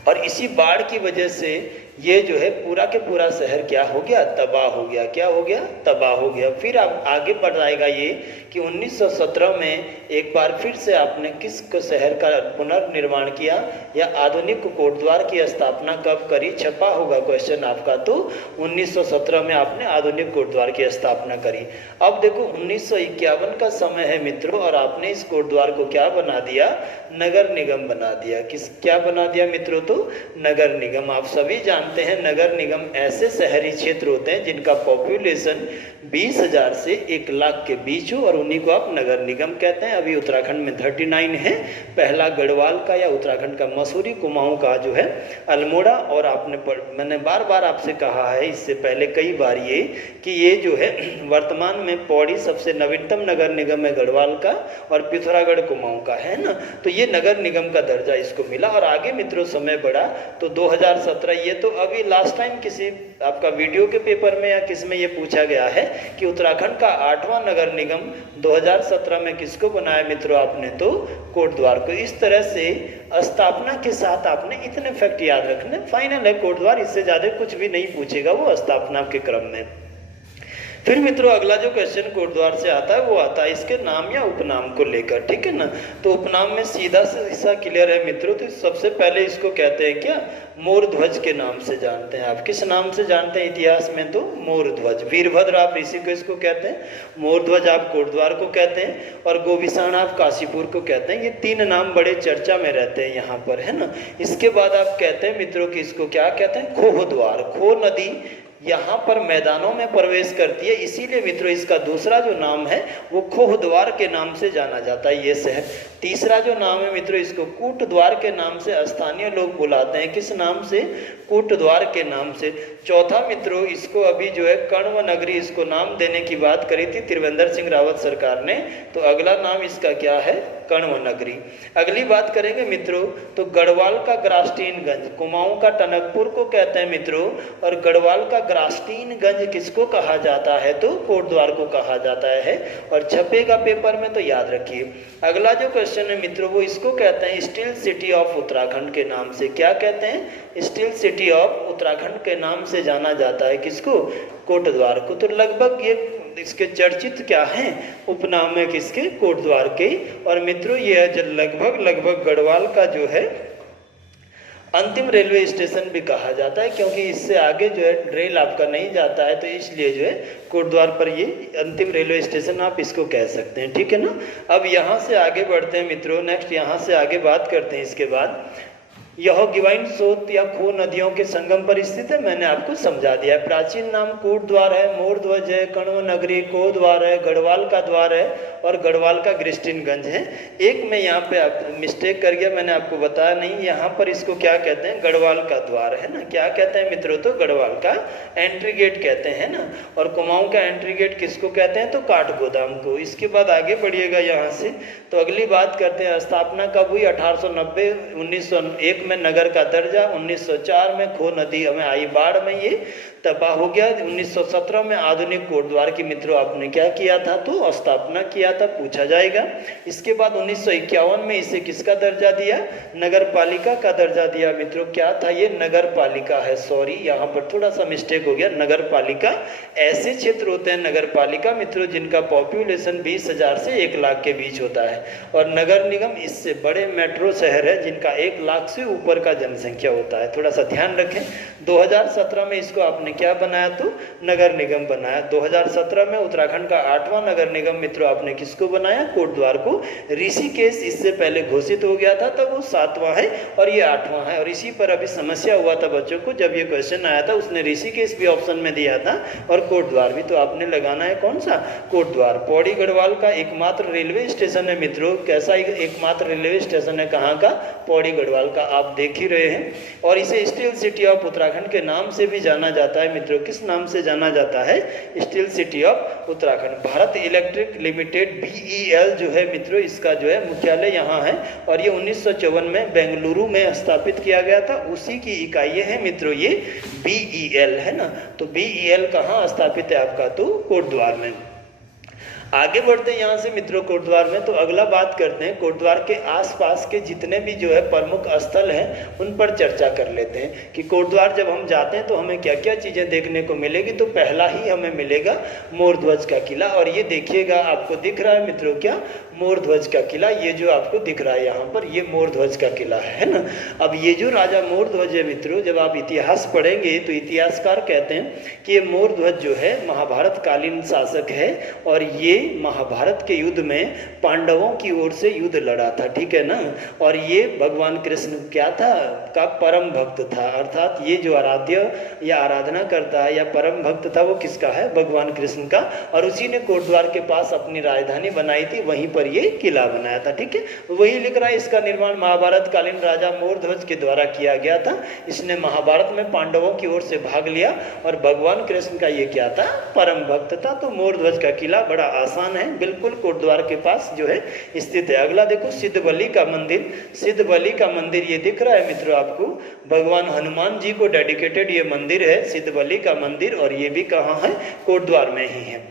और इसी बाढ़ की वजह से ये जो है पूरा के पूरा शहर क्या हो गया, तबाह हो गया। क्या हो गया, तबाह हो गया। फिर आप आगे बढ़ जाएगा ये कि 1917 में एक बार फिर से आपने किस शहर का पुनर्निर्माण किया या आधुनिक कोटद्वार की स्थापना कब करी, छपा होगा क्वेश्चन आपका। तो 1917 में आपने आधुनिक कोटद्वार की स्थापना करी। अब देखो 1951 का समय है मित्रों, और आपने इस कोटद्वार को क्या बना दिया, नगर निगम बना दिया। क्या बना दिया मित्रों, तो नगर निगम। आप सभी जानते हैं नगर निगम ऐसे शहरी क्षेत्र होते हैं जिनका पॉपुलेशन 20,000 से 1 लाख के बीच हो, और उन्हीं को आप नगर निगम कहते हैं। अभी उत्तराखंड में 39 है। पहला गढ़वाल का या उत्तराखंड का मसूरी, कुमाऊं का जो है अल्मोड़ा। और मैंने बार बार आपसे कहा है इससे पहले कई बार ये कि ये जो है वर्तमान में पौड़ी सबसे नवीनतम नगर निगम है गढ़वाल का, और पिथौरागढ़ कुमाऊं का, है ना। तो ये नगर निगम का दर्जा इसको मिला। और आगे मित्रों समय बढ़ा तो 2017, ये तो अभी लास्ट टाइम किसी आपका वीडियो के पेपर में या किस में ये पूछा गया है कि उत्तराखंड का 8वां नगर निगम 2017 में किसको बनाया मित्रों आपने, तो कोटद्वार को। इस तरह से स्थापना के साथ आपने इतने फैक्ट याद रखने, फाइनल है कोटद्वार, इससे ज़्यादा कुछ भी नहीं पूछेगा वो स्थापना के क्रम में। फिर मित्रों अगला जो क्वेश्चन कोटद्वार से आता है वो आता है इसके नाम या उपनाम को लेकर, ठीक है ना। तो उपनाम में सीधा से हिस्सा क्लियर है मित्रों। तो सबसे पहले इसको कहते हैं क्या, मोर ध्वज के नाम से जानते हैं। आप किस नाम से जानते हैं इतिहास में, तो मोर ध्वज। वीरभद्र आप ऋषि को इसको कहते हैं, मोर ध्वज आप कोटद्वार को कहते हैं, और गोविषाण आप काशीपुर को कहते हैं। ये तीन नाम बड़े चर्चा में रहते हैं यहाँ पर, है ना। इसके बाद आप कहते हैं मित्रों कि इसको क्या कहते हैं, खोहद्वार। खो नदी यहाँ पर मैदानों में प्रवेश करती है, इसीलिए मित्रों इसका दूसरा जो नाम है वो खोहद्वार के नाम से जाना जाता है ये शहर। तीसरा जो नाम है मित्रों इसको कूटद्वार के नाम से स्थानीय लोग बुलाते हैं। किस नाम से, कूटद्वार के नाम से। चौथा मित्रों इसको अभी जो है कण्व नगरी इसको नाम देने की बात करी थी त्रिवेंद्र सिंह रावत सरकार ने, तो अगला नाम इसका क्या है, कण्व नगरी। अगली बात करेंगे मित्रों तो गढ़वाल का ग्रास्टीनगंज, कुमाऊं का टनकपुर को कहते हैं मित्रों, और गढ़वाल का ग्रास्टीनगंज किसको कहा जाता है, तो कोटद्वार को कहा जाता है। और छपेगा पेपर में तो याद रखिए। अगला जो क्वेश्चन है मित्रों वो इसको कहते हैं स्टील सिटी ऑफ उत्तराखंड के नाम से। क्या कहते हैं, स्टील सिटी ऑफ उत्तराखंड के नाम से जाना जाता है किसको, कोटद्वार को। तो लगभग ये इसके चर्चित क्या हैं, उपनाम है किसके, कोटद्वार के। और मित्रों ये लगभग गढ़वाल का जो है अंतिम रेलवे स्टेशन भी कहा जाता है, क्योंकि इससे आगे जो है रेल आपका नहीं जाता है, तो इसलिए जो है कोटद्वार पर ये अंतिम रेलवे स्टेशन आप इसको कह सकते हैं, ठीक है ना। अब यहाँ से आगे बढ़ते हैं मित्रों, नेक्स्ट यहाँ से आगे बात करते हैं। इसके बाद यह गिवाइन सोत या खो नदियों के संगम पर स्थित है, मैंने आपको समझा दिया है। प्राचीन नाम कोटद्वार है, मोर ध्वज है, कण्व नगरी, कोटद्वार है, गढ़वाल का द्वार है, और गढ़वाल का ग्रिस्टिनगंज है। एक मैं यहाँ पे आप मिस्टेक कर गया, मैंने आपको बताया नहीं, यहाँ पर इसको क्या कहते हैं, गढ़वाल का द्वार, है ना। क्या कहते हैं मित्रों, तो गढ़वाल का एंट्री गेट कहते हैं ना। और कुमाऊं का एंट्री गेट किसको कहते हैं, तो काठगोदाम को। इसके बाद आगे बढ़िएगा यहाँ से, तो अगली बात करते हैं स्थापना कब हुई, 1890, 1901 में नगर का दर्जा, 1904 में खो नदी हमें आई बाढ़ में ये तबाह हो गया, 1917 में आधुनिक कोटद्वार की मित्रों आपने क्या किया था, तो स्थापना किया था, पूछा जाएगा। इसके बाद 1951 में इसे किसका दर्जा दिया, नगर पालिका का दर्जा दिया मित्रों। क्या था ये, नगर पालिका है, सॉरी यहाँ पर थोड़ा सा मिस्टेक हो गया। नगर पालिका ऐसे क्षेत्र होते हैं नगर पालिका मित्रों जिनका पॉपुलेशन 20,000 से 1 लाख के बीच होता है, और नगर निगम इससे बड़े मेट्रो शहर है जिनका 1 लाख से ऊपर का जनसंख्या होता है। थोड़ा सा ध्यान रखें। 2017 में इसको आपने क्या बनाया, तो नगर निगम बनाया। 2017 में उत्तराखंड का 8वां नगर निगम मित्रों आपने किसको बनाया, कोटद्वार को। ऋषिकेश इससे पहले घोषित हो गया था, तब वो 7वां है और ये 8वां है। और इसी पर अभी समस्या हुआ था बच्चों को, जब ये क्वेश्चन आया था उसने ऋषिकेश भी ऑप्शन में दिया था और कोटद्वार भी, तो आपने लगाना है कौन सा, कोटद्वार। पौड़ी गढ़वाल का एकमात्र रेलवे स्टेशन है मित्रों। कैसा एकमात्र रेलवे स्टेशन है, कहाँ का, पौड़ी गढ़वाल का, आप देख ही रहे हैं। और इसे स्टील सिटी ऑफ उत्तराखंड के नाम से भी जाना जाता है मित्रों। किस नाम से जाना जाता है, steel city of Uttarakhand. Bharat electric limited BEL जो है मित्रों, इसका जो है मुख्यालय यहाँ है, और ये 1954 में बेंगलुरु में स्थापित किया गया था। उसी की इकाइयाँ हैं मित्रों ये BEL, है ना। तो BEL कहाँ स्थापित है आपका, तो कोटद्वार में। आगे बढ़ते हैं यहाँ से मित्रों कोटद्वार में, तो अगला बात करते हैं कोटद्वार के आसपास के जितने भी जो है प्रमुख स्थल हैं उन पर चर्चा कर लेते हैं कि कोटद्वार जब हम जाते हैं तो हमें क्या क्या चीज़ें देखने को मिलेगी। तो पहला ही हमें मिलेगा मोर ध्वज का किला, और ये देखिएगा आपको दिख रहा है मित्रों क्या, मोर ध्वज का किला। ये जो आपको दिख रहा है यहाँ पर, ये मोर ध्वज का किला है ना। अब ये जो राजा मोर ध्वज है मित्रों, जब आप इतिहास पढ़ेंगे तो इतिहासकार कहते हैं कि ये मोर ध्वज जो है महाभारत कालीन शासक है, और ये महाभारत के युद्ध में पांडवों की ओर से युद्ध लड़ा था, ठीक है ना। और ये भगवान कृष्ण क्या था, का परम भक्त था, अर्थात ये जो आराध्य या आराधना करता है या परम भक्त था वो किसका है, भगवान कृष्ण का। और उसी ने कोटद्वार के पास अपनी राजधानी बनाई थी, वहीं पर ये किला बनाया था। ठीक है, वही लिख रहा है इसका निर्माण महाभारत कालीन राजा मोरध्वज के द्वारा किया गया था। इसने महाभारत में पांडवों की ओर से भाग लिया और भगवान कृष्ण का ये क्या था, परम भक्त था। तो मोरध्वज का किला बड़ा आसान है, बिल्कुल कोटद्वार के पास जो है स्थित है। अगला देखो सिद्धबली का मंदिर। सिद्धबली का मंदिर ये दिख रहा है मित्रों आपको, भगवान हनुमान जी को डेडिकेटेड ये मंदिर है सिद्धबली का मंदिर, और ये भी कहाँ है, कोटद्वार में ही है।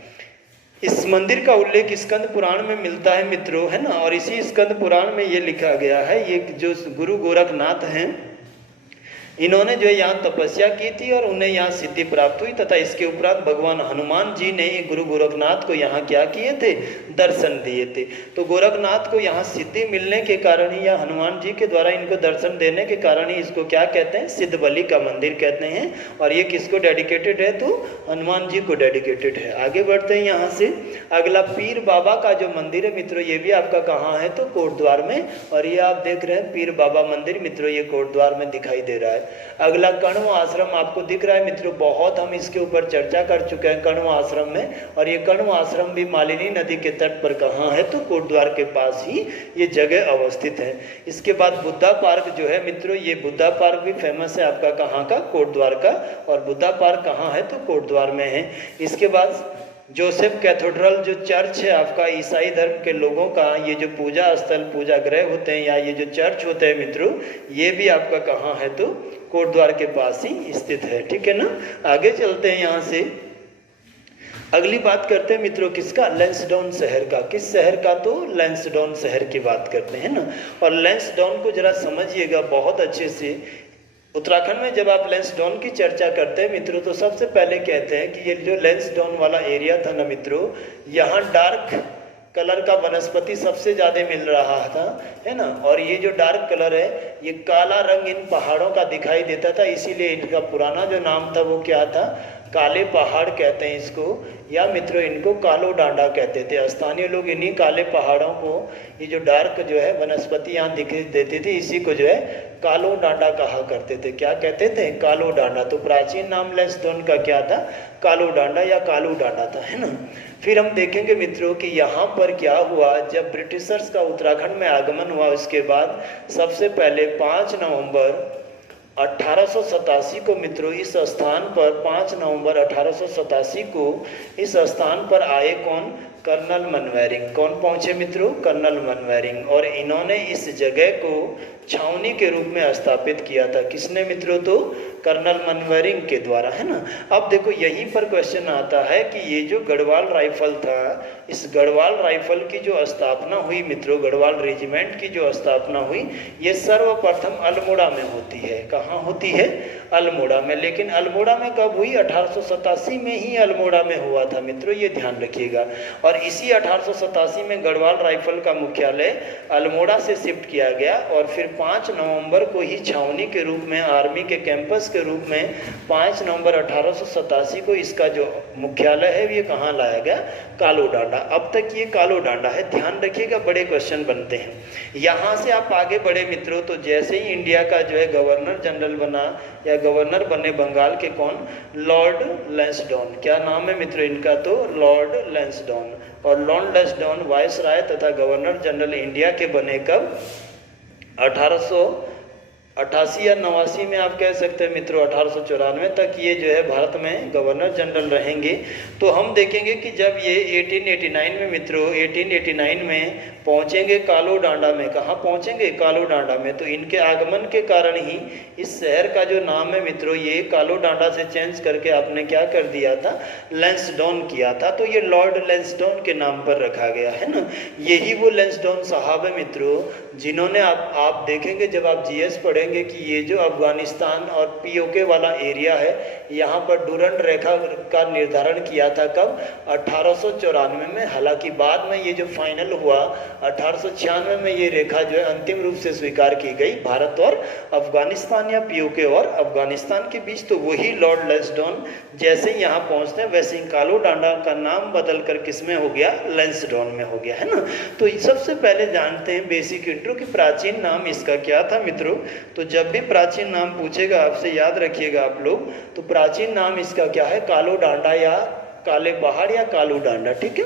इस मंदिर का उल्लेख स्कंद पुराण में मिलता है मित्रों, है ना। और इसी स्कंद पुराण में ये लिखा गया है, ये जो गुरु गोरखनाथ हैं इन्होंने जो है यहाँ तपस्या की थी और उन्हें यहाँ सिद्धि प्राप्त हुई, तथा इसके उपरांत भगवान हनुमान जी ने गुरु गोरखनाथ को यहाँ क्या किए थे, दर्शन दिए थे। तो गोरखनाथ को यहाँ सिद्धि मिलने के कारण ही, या हनुमान जी के द्वारा इनको दर्शन देने के कारण ही इसको क्या कहते हैं, सिद्धबली का मंदिर कहते हैं। और ये किसको डेडिकेटेड है, तो हनुमान जी को डेडिकेटेड है। आगे बढ़ते हैं यहाँ से। अगला पीर बाबा का जो मंदिर है मित्रों, ये भी आपका कहाँ है, तो कोटद्वार में। और ये आप देख रहे हैं पीर बाबा मंदिर मित्रों, ये कोटद्वार में दिखाई दे रहा है। अगला कण्व आश्रम आपको दिख रहा है मित्रों, बहुत हम इसके ऊपर चर्चा कर चुके हैं कण्व आश्रम में। और ये कण्व आश्रम भी मालिनी नदी के तट पर कहाँ है, तो कोटद्वार के पास ही ये जगह अवस्थित है। इसके बाद बुद्धा पार्क जो है मित्रों, ये बुद्धा पार्क भी फेमस है आपका कहाँ का, कोटद्वार का। और बुद्धा पार्क कहाँ है, तो कोटद्वार में है। इसके बाद जोसेफ कैथेड्रल जो चर्च है आपका ईसाई धर्म के लोगों का, ये जो पूजा स्थल, पूजा गृह होते हैं, या ये जो चर्च होते हैं मित्रों, ये भी आपका कहाँ है, तो कोटद्वार के पास ही स्थित है। ठीक है ना। आगे चलते हैं यहाँ से। अगली बात करते हैं मित्रों किसका, लैंसडाउन शहर का। किस शहर का, तो लैंसडाउन शहर की बात करते हैं ना। और लैंसडाउन को जरा समझिएगा बहुत अच्छे से। उत्तराखंड में जब आप लैंसडाउन की चर्चा करते हैं मित्रों, तो सबसे पहले कहते हैं कि ये जो लैंसडाउन वाला एरिया था ना मित्रों, यहाँ डार्क कलर का वनस्पति सबसे ज़्यादा मिल रहा था, है ना। और ये जो डार्क कलर है, ये काला रंग इन पहाड़ों का दिखाई देता था, इसीलिए इनका पुराना जो नाम था वो क्या था, काले पहाड़ कहते हैं इसको, या मित्रों इनको कालो डांडा कहते थे। स्थानीय लोग इन्हीं काले पहाड़ों को, ये जो डार्क जो है वनस्पति यहाँ दिख देती थी, इसी को जो है कालो डांडा कहा करते थे। क्या कहते थे, कालो डांडा। तो प्राचीन नाम लैंसडाउन का क्या था, कालो डांडा या कालू डांडा था, है ना। फिर हम देखेंगे मित्रों कि यहाँ पर क्या हुआ, जब ब्रिटिशर्स का उत्तराखंड में आगमन हुआ, उसके बाद सबसे पहले 5 नवंबर 1887 को मित्रों इस स्थान पर, 5 नवंबर 1887 को इस स्थान पर आए कौन, कर्नल मनवेरिंग। कौन पहुंचे मित्रों, कर्नल मनवेरिंग। और इन्होंने इस जगह को छावनी के रूप में स्थापित किया था। किसने मित्रों, तो कर्नल मनवेरिंग के द्वारा, है ना। अब देखो यहीं पर क्वेश्चन आता है कि ये जो गढ़वाल राइफल था, इस गढ़वाल राइफल की जो स्थापना हुई मित्रों, गढ़वाल रेजिमेंट की जो स्थापना हुई, ये सर्वप्रथम अल्मोड़ा में होती है। कहाँ होती है, अल्मोड़ा में। लेकिन अल्मोड़ा में कब हुई, 1887 में ही अल्मोड़ा में हुआ था मित्रों, ये ध्यान रखिएगा। और इसी 1887 में गढ़वाल राइफल का मुख्यालय अल्मोड़ा से शिफ्ट किया गया, और फिर 5 नवंबर को ही छावनी के रूप में, आर्मी के कैंपस के रूप में 5 नवंबर 1887 को इसका जो मुख्यालय है ये कहाँ लाया गया, कालो डांडा। अब तक ये कालो डांडा है, ध्यान रखिएगा, बड़े क्वेश्चन बनते हैं। यहाँ से आप आगे बढ़े मित्रों, तो जैसे ही इंडिया का जो है गवर्नर जनरल बना, या गवर्नर बने बंगाल के कौन, लॉर्ड लैंसडाउन। क्या नाम है मित्रों इनका, तो लॉर्ड लैंसडाउन। और लॉर्ड लैंसडाउन वायसराय तथा गवर्नर जनरल इंडिया के बने कब, 1888 या 89 में आप कह सकते हैं मित्रों, 1894 तक ये जो है भारत में गवर्नर जनरल रहेंगे। तो हम देखेंगे कि जब ये 1889 में मित्रों, 1889 में पहुंचेंगे कालो डांडा में। कहाँ पहुंचेंगे, कालो डांडा में। तो इनके आगमन के कारण ही इस शहर का जो नाम है मित्रों, ये कालो डांडा से चेंज करके आपने क्या कर दिया था, लैंसडाउन किया था। तो ये लॉर्ड लैंसडाउन के नाम पर रखा गया है ना। यही वो लैंसडाउन साहब है मित्रों, जिन्होंने आप देखेंगे जब आप जीएस पढ़ेंगे कि ये जो अफगानिस्तान और पीओके वाला एरिया है, यहाँ पर डूरंड रेखा का निर्धारण किया था कब, 1894 में। हालांकि बाद में ये जो फाइनल हुआ 1896 में, ये रेखा जो है अंतिम रूप से स्वीकार की गई भारत और अफगानिस्तान, या पीओके और अफगानिस्तान के बीच। तो वही लॉर्ड लैंसडाउन जैसे ही यहाँ पहुँचते हैं, वैसे ही कालो डांडा का नाम बदल कर किस में हो गया, लैंसडाउन में हो गया, है ना। तो सबसे पहले जानते हैं बेसिक इंट्रो कि प्राचीन नाम इसका क्या था मित्रों। तो जब भी प्राचीन नाम पूछेगा आपसे, याद रखिएगा आप लोग, तो प्राचीन नाम इसका क्या है, कालो डांडा या काले पहाड़ या कालू डांडा। ठीक है।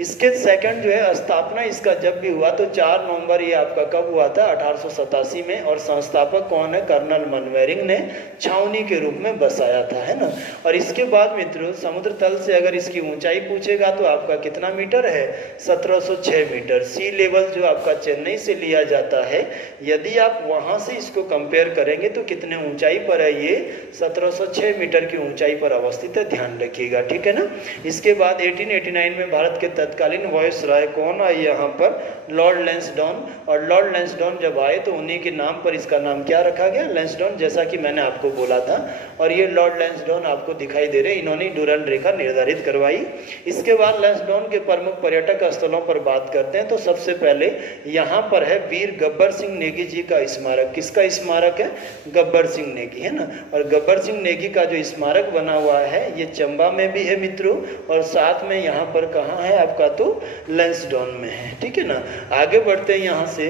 इसके सेकंड जो है स्थापना इसका जब भी हुआ तो 4 नवंबर ये आपका कब हुआ था 1887 में, और संस्थापक कौन है, कर्नल मनवेरिंग ने छावनी के रूप में बसाया था, है ना। और इसके बाद मित्रों समुद्र तल से अगर इसकी ऊंचाई पूछेगा तो आपका कितना मीटर है, 1706 मीटर। सी लेवल जो आपका चेन्नई से लिया जाता है, यदि आप वहां से इसको कंपेयर करेंगे तो कितने ऊंचाई पर है, ये 1706 मीटर की ऊंचाई पर अवस्थित है, ध्यान रखिएगा, ठीक है ना। इसके बाद 1889 में भारत के तत्कालीन वायसराय कौन आए यहाँ पर, लॉर्ड लैंसडाउन। और लॉर्ड लैंसडाउन जब आए तो उन्हीं के नाम पर इसका नाम क्या रखा गया, लैंसडाउन, जैसा कि मैंने आपको बोला था। और ये लॉर्ड लैंसडाउन आपको दिखाई दे रहे, इन्होंने डुरंड रेखा निर्धारित करवाई। इसके बाद लैंसडाउन के प्रमुख पर्यटक स्थलों पर बात करते हैं तो सबसे पहले यहाँ पर है वीर गब्बर सिंह नेगी जी का स्मारक। किसका स्मारक है, गब्बर सिंह नेगी, है ना। और गब्बर सिंह नेगी का जो स्मारक बना हुआ है ये चंबा में भी है मित्रों, और साथ में यहाँ पर कहाँ है आपका, तो लैंसडाउन में है, ठीक है ना। आगे बढ़ते हैं यहाँ से।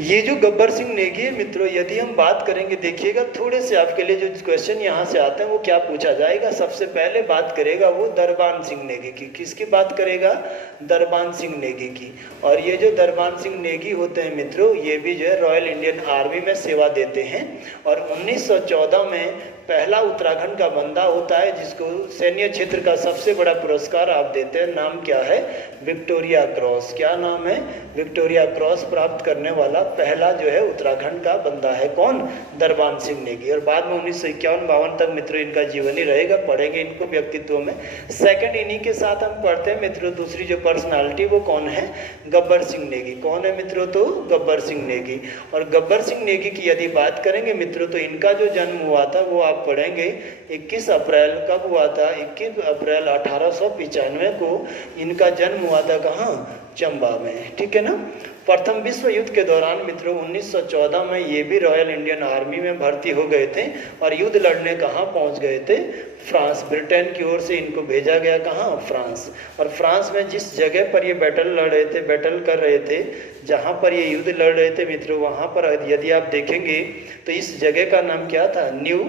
ये जो गब्बर सिंह नेगी है मित्रों, यदि हम बात करेंगे, देखिएगा थोड़े से आपके लिए जो क्वेश्चन यहाँ से आते हैं वो क्या पूछा जाएगा। सबसे पहले बात करेगा वो दरबान सिंह नेगी की। किसकी बात करेगा, दरबान सिंह नेगी की। और ये जो दरबान सिंह नेगी होते हैं मित्रों, ये भी जो है रॉयल इंडियन आर्मी में सेवा देते हैं। और 1914 में पहला उत्तराखंड का बंदा होता है जिसको सैन्य क्षेत्र का सबसे बड़ा पुरस्कार आप देते हैं, नाम क्या है, विक्टोरिया क्रॉस। क्या नाम है, विक्टोरिया क्रॉस प्राप्त करने वाला पहला जो है उत्तराखंड का बंदा है कौन, दरबान सिंह नेगी। और बाद में 1951-52 तक मित्रों इनका जीवन ही रहेगा, पढ़ेंगे इनको व्यक्तित्व में। सेकंड इन्हीं के साथ हम पढ़ते हैं मित्रों दूसरी जो पर्सनालिटी वो कौन है, गब्बर सिंह नेगी। कौन है मित्रों, तो गब्बर सिंह नेगी। और गब्बर सिंह नेगी की यदि बात करेंगे मित्रों तो इनका जो जन्म हुआ था वो आप पढ़ेंगे 21 अप्रैल कब हुआ था, 21 अप्रैल 1895 को इनका जन्म हुआ था, कहाँ, चंबा में, ठीक है ना। प्रथम विश्व युद्ध के दौरान मित्रों 1914 में ये भी रॉयल इंडियन आर्मी में भर्ती हो गए थे और युद्ध लड़ने कहाँ पहुँच गए थे, फ्रांस। ब्रिटेन की ओर से इनको भेजा गया कहाँ, फ्रांस। और फ्रांस में जिस जगह पर ये बैटल लड़ रहे थे, बैटल कर रहे थे, जहाँ पर ये युद्ध लड़ रहे थे मित्रों, वहाँ पर यदि आप देखेंगे तो इस जगह का नाम क्या था, न्यू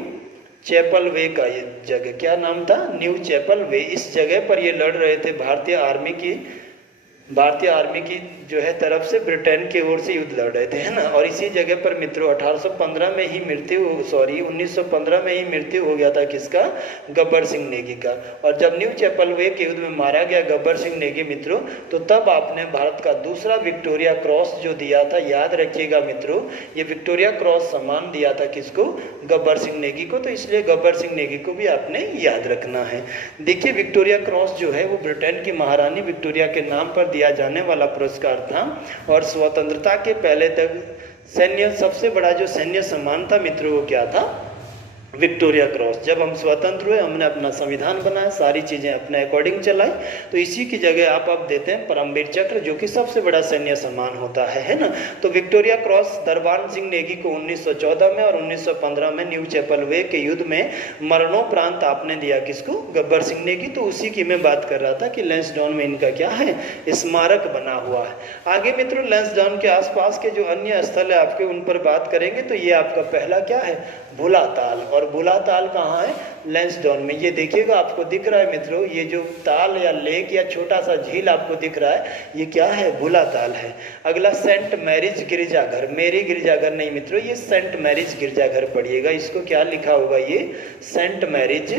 चैपल वे का ये जगह, क्या नाम था, न्यू चैपल वे। इस जगह पर ये लड़ रहे थे भारतीय आर्मी की जो है तरफ से ब्रिटेन की ओर से युद्ध लड़ रहे थे, है ना। और इसी जगह पर मित्रों 1915 में ही मृत्यु हो गया था किसका, गब्बर सिंह नेगी का। और जब न्यू चैपल वे के युद्ध में मारा गया गब्बर सिंह नेगी मित्रों, तो तब आपने भारत का दूसरा विक्टोरिया क्रॉस जो दिया था, याद रखिएगा मित्रों, ये विक्टोरिया क्रॉस सम्मान दिया था किसको, गब्बर सिंह नेगी को। तो इसलिए गब्बर सिंह नेगी को भी आपने याद रखना है। देखिए विक्टोरिया क्रॉस जो है वो ब्रिटेन की महारानी विक्टोरिया के नाम पर दिया जाने वाला पुरस्कार था। और स्वतंत्रता के पहले तक सबसे बड़ा जो सैन्य सम्मान था मित्रों वो क्या था, विक्टोरिया क्रॉस। जब हम स्वतंत्र हुए, हमने अपना संविधान बनाया, सारी चीज़ें अपने अकॉर्डिंग चलाई, तो इसी की जगह आप अब देते हैं परमवीर चक्र, जो कि सबसे बड़ा सैन्य सम्मान होता है ना। तो विक्टोरिया क्रॉस दरबान सिंह नेगी को 1914 में और 1915 में न्यू चैपल वे के युद्ध में मरणोपरांत आपने दिया किसको, गब्बर सिंह नेगी। तो उसी की मैं बात कर रहा था कि लैंसडाउन में इनका क्या है, स्मारक बना हुआ है। आगे मित्रों लैंसडाउन के आसपास के जो अन्य स्थल है आपके, उन पर बात करेंगे। तो ये आपका पहला क्या है, भुला ताल। और भुला ताल कहाँ है, लैंसडाउन में। ये देखिएगा आपको दिख रहा है मित्रों, ये जो ताल या लेक या छोटा सा झील आपको दिख रहा है, ये क्या है, भुला ताल है। अगला सेंट मैरिज गिरजाघर, मेरी गिरजाघर नहीं मित्रों, ये सेंट मैरिज गिरजाघर पढ़िएगा। इसको क्या लिखा होगा, ये सेंट मैरिज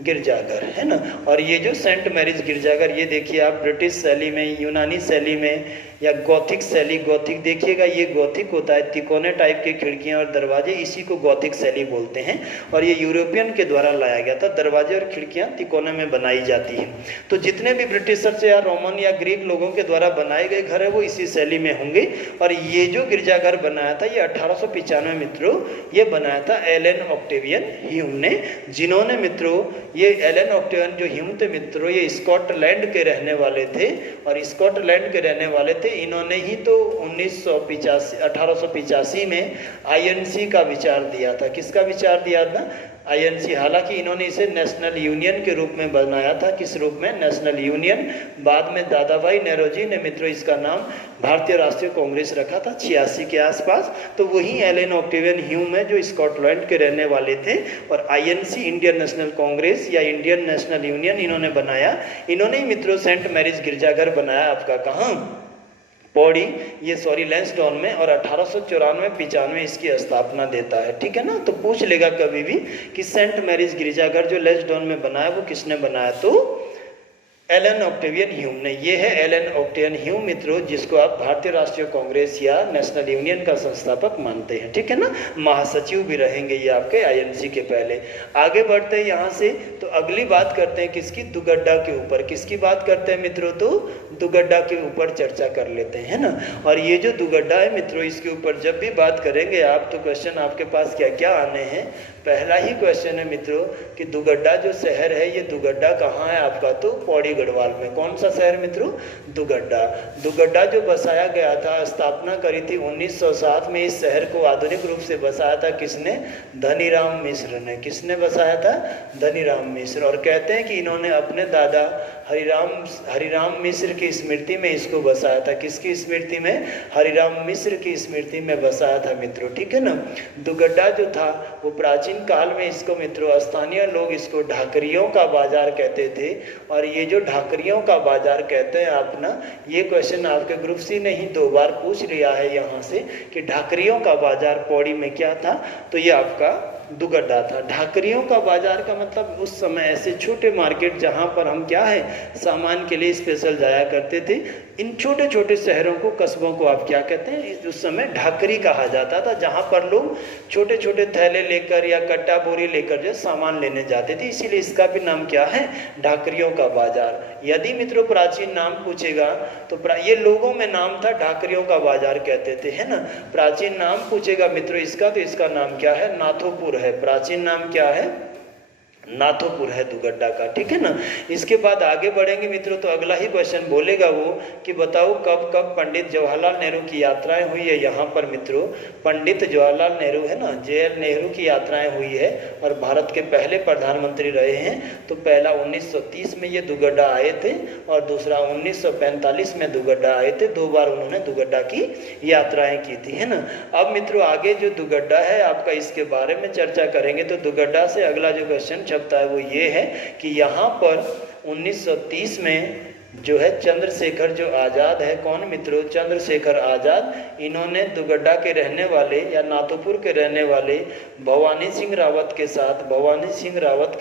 गिरजाघर, है ना। और ये जो सेंट मैरिज गिरजाघर, ये देखिए आप ब्रिटिश शैली में, यूनानी शैली में या गॉथिक शैली, गॉथिक देखिएगा ये गॉथिक होता है, तिकोने टाइप की खिड़कियां और दरवाजे, इसी को गॉथिक शैली बोलते हैं। और ये यूरोपियन के द्वारा लाया गया था, दरवाजे और खिड़कियां तिकोने में बनाई जाती हैं। तो जितने भी ब्रिटिशर्स या रोमन या ग्रीक लोगों के द्वारा बनाए गए घर है वो इसी शैली में होंगे। और ये जो गिरजाघर बनाया था ये 1895 मित्रों ये बनाया था एलन ऑक्टेवियन ह्यूम ने, जिन्होंने मित्रों ये एलन ऑक्टेवियन जो ह्यूम थे मित्रों, ये स्कॉटलैंड के रहने वाले थे। और स्कॉटलैंड के रहने वाले थे, इन्होंने ही तो 1885 में आईएनसी का विचार दिया था। किसका विचार दिया था? आईएनसी। हालांकि इन्होंने इसे नेशनल यूनियन के रूप में बनाया था। किस रूप में? National union. बाद में दादा भाई नेहरू ने मित्रों इसका नाम भारतीय राष्ट्रीय कांग्रेस रखा था 86 के आसपास। तो वही एलन ऑक्टेवियन ह्यूम है जो स्कॉटलैंड के रहने वाले थे, और आईएनसी इंडियन नेशनल कांग्रेस या इंडियन नेशनल यूनियन इन्होंने बनाया। इन्होंने ही मित्रों सेंट मैरिज गिरजाघर बनाया आपका कहाँ? पौड़ी, ये सॉरी लैंसडाउन में, और 1894-95 इसकी स्थापना देता है। ठीक है ना? तो पूछ लेगा कभी भी कि सेंट मैरिज गिरजाघर जो लैंसडाउन में बनाया वो किसने बनाया? तो एलन ऑक्टेवियन ह्यूम ने। ये है एलन ऑक्टेवियन ह्यूम मित्रों, जिसको आप भारतीय राष्ट्रीय कांग्रेस या नेशनल यूनियन का संस्थापक मानते हैं। ठीक है ना? महासचिव भी रहेंगे ये आपके आईएनसी के पहले। आगे बढ़ते हैं यहाँ से, तो अगली बात करते हैं किसकी? दुगड्डा के ऊपर। किसकी बात करते हैं मित्रों? तो दुगड्डा के ऊपर चर्चा कर लेते हैं ना। और ये जो दुगड्डा है मित्रों, इसके ऊपर जब भी बात करेंगे आप तो क्वेश्चन आपके पास क्या क्या आने हैं? पहला ही क्वेश्चन है मित्रों कि दुगड्डा जो शहर है, ये दुगड्डा कहाँ है आपका? तो पौड़ी गढ़वाल में। कौन सा शहर मित्रों? दुगड्डा। दुगड्डा जो बसाया गया था, स्थापना करी थी 1907 में। इस शहर को आधुनिक रूप से बसाया था किसने? धनीराम मिश्र ने। किसने बसाया था? धनीराम मिश्र। और कहते हैं कि इन्होंने अपने दादा हरिराम मिश्र की स्मृति में इसको बसाया था। किसकी स्मृति में? हरिराम मिश्र की स्मृति में बसाया था मित्रों। ठीक है ना? दुगड्डा जो था वो प्राचीन काल में इसको मित्रों स्थानीय लोग इसको ढाकरियों का बाजार कहते थे। और ये जो ढाकरियों का बाजार कहते हैं आप ना, ये क्वेश्चन आपके ग्रुप सी ने ही 2 बार पूछ लिया है यहाँ से कि ढाकरियों का बाजार पौड़ी में क्या था? तो ये आपका दुगड्डा था। ढाकरियों का बाजार का मतलब उस समय ऐसे छोटे मार्केट जहाँ पर हम क्या है सामान के लिए स्पेशल जाया करते थे। इन छोटे छोटे शहरों को, कस्बों को आप क्या कहते हैं? उस समय ढाकरी कहा जाता था, जहाँ पर लोग छोटे छोटे थैले लेकर या कट्टा बोरी लेकर जो सामान लेने जाते थे। इसीलिए इसका भी नाम क्या है? ढाकरियों का बाजार। यदि मित्रों प्राचीन नाम पूछेगा तो ये लोगों में नाम था, ढाकरियों का बाजार कहते थे, है ना? प्राचीन नाम पूछेगा मित्रों इसका, तो इसका नाम क्या है? नाथोपुर है। प्राचीन नाम क्या है? नाथोपुर है दुगड्डा का। ठीक है ना? इसके बाद आगे बढ़ेंगे मित्रों, तो अगला ही क्वेश्चन बोलेगा वो कि बताओ कब कब पंडित जवाहरलाल नेहरू की यात्राएं हुई है यहाँ पर मित्रों। पंडित जवाहरलाल नेहरू है ना, JL नेहरू की यात्राएं हुई है और भारत के पहले प्रधानमंत्री रहे हैं। तो पहला 1930 में ये दुगड्डा आए थे और दूसरा 1945 में दुगड्डा आए थे। 2 बार उन्होंने दुगड्डा की यात्राएं की थी, है ना। अब मित्रों आगे जो दुगड्डा है आपका, इसके बारे में चर्चा करेंगे। तो दुगड्डा से अगला जो क्वेश्चन छपता है वो ये है कि यहाँ पर 1930 में जो है चंद्रशेखर जो आज़ाद है, कौन मित्रों? चंद्रशेखर आज़ाद। इन्होंने दुगड्डा के रहने वाले या नाथोपुर के रहने वाले भवानी सिंह रावत के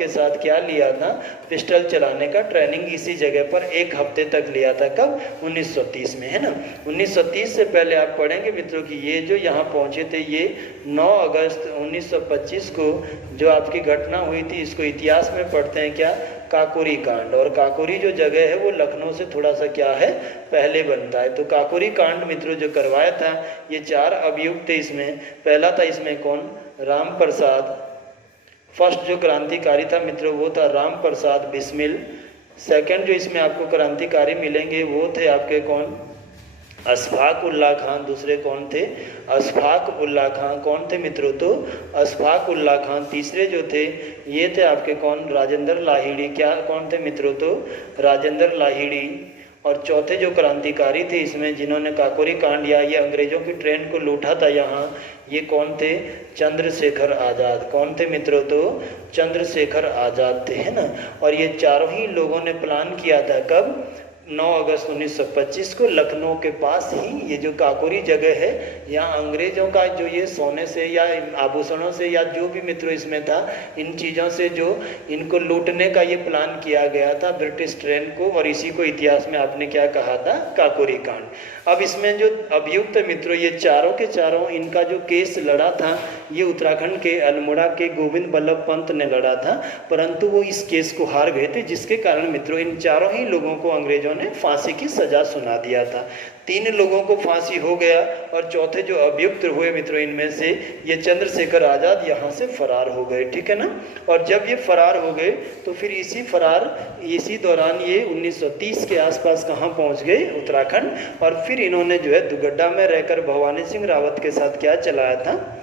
साथ क्या लिया था? पिस्टल चलाने का ट्रेनिंग इसी जगह पर 1 हफ्ते तक लिया था। कब? 1930 में, है ना। 1930 से पहले आप पढ़ेंगे मित्रों कि ये जो यहाँ पहुँचे थे ये 9 अगस्त 1925 को जो आपकी घटना हुई थी, इसको इतिहास में पढ़ते हैं क्या? काकोरी कांड। और काकोरी जो जगह है वो लखनऊ से थोड़ा सा क्या है? पहले बनता है। तो काकोरी कांड मित्रों जो करवाया था, ये 4 अभियुक्त थे इसमें। पहला था इसमें कौन? राम प्रसाद। फर्स्ट जो क्रांतिकारी था मित्रों वो था राम प्रसाद बिस्मिल। सेकंड जो इसमें आपको क्रांतिकारी मिलेंगे वो थे आपके कौन? अशफाक उल्ला खान। दूसरे कौन थे? अशफाक उल्ला खान। कौन थे मित्रों? तो अशफाक उल्ला खान। तीसरे जो थे ये थे आपके कौन? राजेंद्र लाहिड़ी। क्या कौन थे मित्रों? तो राजेंद्र लाहिड़ी। और चौथे जो क्रांतिकारी थे इसमें जिन्होंने काकोरी कांड या ये अंग्रेजों की ट्रेन को लूटा था यहाँ, ये कौन थे? चंद्रशेखर आज़ाद। कौन थे मित्रों? तो चंद्रशेखर आज़ाद थे, है ना। और ये चारों ही लोगों ने प्लान किया था कब? 9 अगस्त 1925 को लखनऊ के पास ही ये जो काकोरी जगह है, यहाँ अंग्रेजों का जो ये सोने से या आभूषणों से या जो भी मित्रों इसमें था, इन चीज़ों से जो इनको लूटने का ये प्लान किया गया था ब्रिटिश ट्रेन को। और इसी को इतिहास में आपने क्या कहा था? काकोरी कांड। अब इसमें जो अभियुक्त मित्रों ये चारों के चारों, इनका जो केस लड़ा था ये उत्तराखंड के अल्मोड़ा के गोविंद बल्लभ पंत ने लड़ा था, परंतु वो इस केस को हार गए थे, जिसके कारण मित्रों इन चारों ही लोगों को अंग्रेजों ने फांसी की सजा सुना दिया था। 3 लोगों को फांसी हो गया और चौथे जो अभियुक्त हुए मित्रों इनमें से ये चंद्रशेखर आज़ाद यहाँ से फरार हो गए, ठीक है ना। और जब ये फरार हो गए तो फिर इसी दौरान ये 1930 के आसपास कहाँ पहुँच गए, उत्तराखंड। और फिर इन्होंने जो है दुगड्डा में रहकर भवानी सिंह रावत के साथ क्या चलाया था,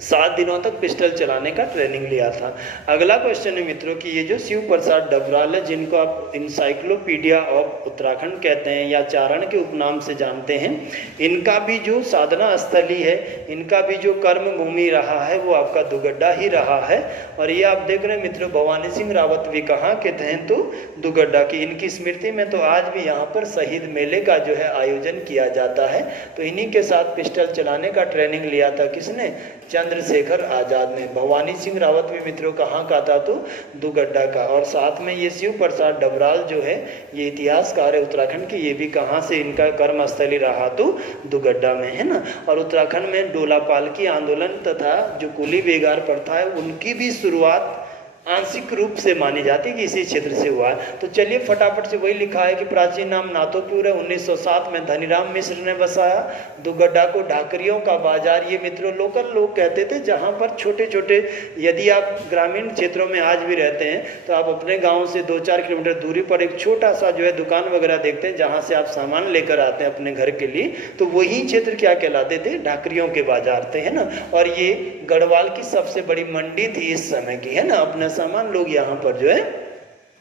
7 दिनों तक पिस्टल चलाने का ट्रेनिंग लिया था। अगला क्वेश्चन है मित्रों कि ये जो शिव प्रसाद डबराल है, जिनको आप इंसाइक्लोपीडिया ऑफ उत्तराखंड कहते हैं या चारण के उपनाम से जानते हैं, इनका भी जो साधना स्थली है, इनका भी जो कर्म भूमि रहा है वो आपका दुगड्डा ही रहा है। और ये आप देख रहे हैं मित्रों भवानी सिंह रावत भी कहाँ के थे, तो दुगड्डा की। इनकी स्मृति में तो आज भी यहाँ पर शहीद मेले का जो है आयोजन किया जाता है। तो इन्हीं के साथ पिस्टल चलाने का ट्रेनिंग लिया था किसने, चंद्रशेखर आज़ाद ने। भवानी सिंह रावत भी मित्रों कहाँ का था, तो दुगड्डा का। और साथ में ये शिव प्रसाद डबराल जो है ये इतिहासकार है उत्तराखंड के, ये भी कहाँ से इनका कर्मस्थली रहा, तो दुगड्डा में, है ना। और उत्तराखंड में डोला पालकी आंदोलन तथा जो कुली बेगार प्रथा है उनकी भी शुरुआत आंशिक रूप से मानी जाती है कि इसी क्षेत्र से हुआ है। तो चलिए फटाफट से वही लिखा है कि प्राचीन नाम नाथोपुर है, 1907 में धनीराम मिश्र ने बसाया। दुगड्डा को ढाकरियों का बाजार, ये मित्रों लोकल लोग कहते थे, जहाँ पर छोटे छोटे, यदि आप ग्रामीण क्षेत्रों में आज भी रहते हैं तो आप अपने गाँव से 2-4 किलोमीटर दूरी पर एक छोटा सा जो है दुकान वगैरह देखते हैं, जहाँ से आप सामान लेकर आते हैं अपने घर के लिए, तो वही क्षेत्र क्या कहलाते थे, ढाकरियों के बाजार थे, है ना। और ये गढ़वाल की सबसे बड़ी मंडी थी इस समय की, है ना। अपना सामान लोग यहाँ पर जो है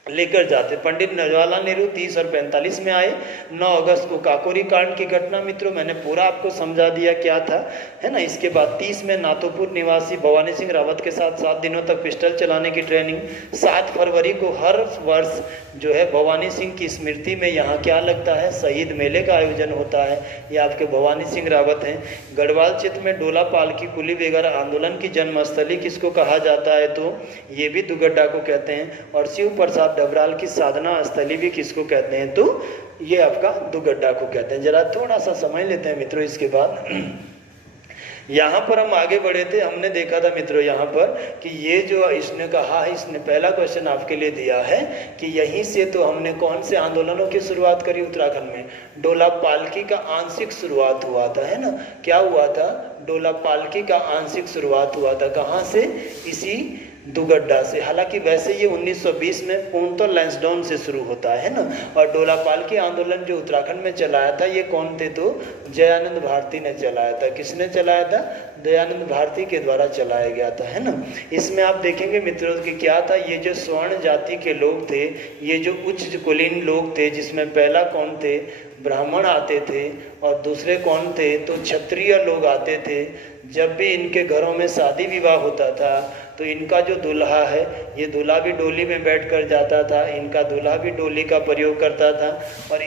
लेकर जाते। पंडित जवाहरलाल नेहरू 30 और 45 में आए। 9 अगस्त को काकोरी कांड की घटना मित्रों मैंने पूरा आपको समझा दिया क्या था, है ना। इसके बाद 30 में नाथोपुर निवासी भवानी सिंह रावत के साथ 7 दिनों तक पिस्टल चलाने की ट्रेनिंग। 7 फरवरी को हर वर्ष जो है भवानी सिंह की स्मृति में यहाँ क्या लगता है, शहीद मेले का आयोजन होता है। ये आपके भवानी सिंह रावत हैं। गढ़वाल क्षेत्र में डोला पालकी कुली बेगार आंदोलन की जन्मस्थली किसको कहा जाता है, तो ये भी दुगड्डा को कहते हैं। और शिव प्रसाद डबराल की साधना स्थली भी किसको कहते हैं, तो ये आपका दुगड्डा को कहते हैं। जरा थोड़ा सा समझ लेते हैं मित्रों। इसके बाद यहाँ पर हम आगे बढ़े थे, हमने देखा था मित्रों यहाँ पर कि ये जो इसने कहा है, इसने पहला क्वेश्चन आपके लिए दिया है कि यहीं से तो हमने कौन से आंदोलनों की शुरुआत करी उत्तराखंड में, डोला पालकी का आंशिक शुरुआत हुआ था, है ना। क्या हुआ था, डोला पालकी का आंशिक शुरुआत हुआ था, कहाँ से, इसी दुगड्डा से। हालांकि वैसे ये 1920 में पूर्णतः लैंसडाउन से शुरू होता है ना। और डोला पालकी आंदोलन जो उत्तराखंड में चलाया था ये कौन थे, तो दयानंद भारती ने चलाया था। किसने चलाया था, दयानंद भारती के द्वारा चलाया गया था, है ना। इसमें आप देखेंगे मित्रों कि क्या था, ये जो स्वर्ण जाति के लोग थे, ये जो उच्च कुलीन लोग थे, जिसमें पहला कौन थे, ब्राह्मण आते थे, और दूसरे कौन थे, तो क्षत्रिय लोग आते थे। जब भी इनके घरों में शादी विवाह होता था तो इनका जो दूल्हा है, ये दूल्हा भी डोली में बैठकर जाता था, इनका दूल्हा भी डोली का प्रयोग करता था। और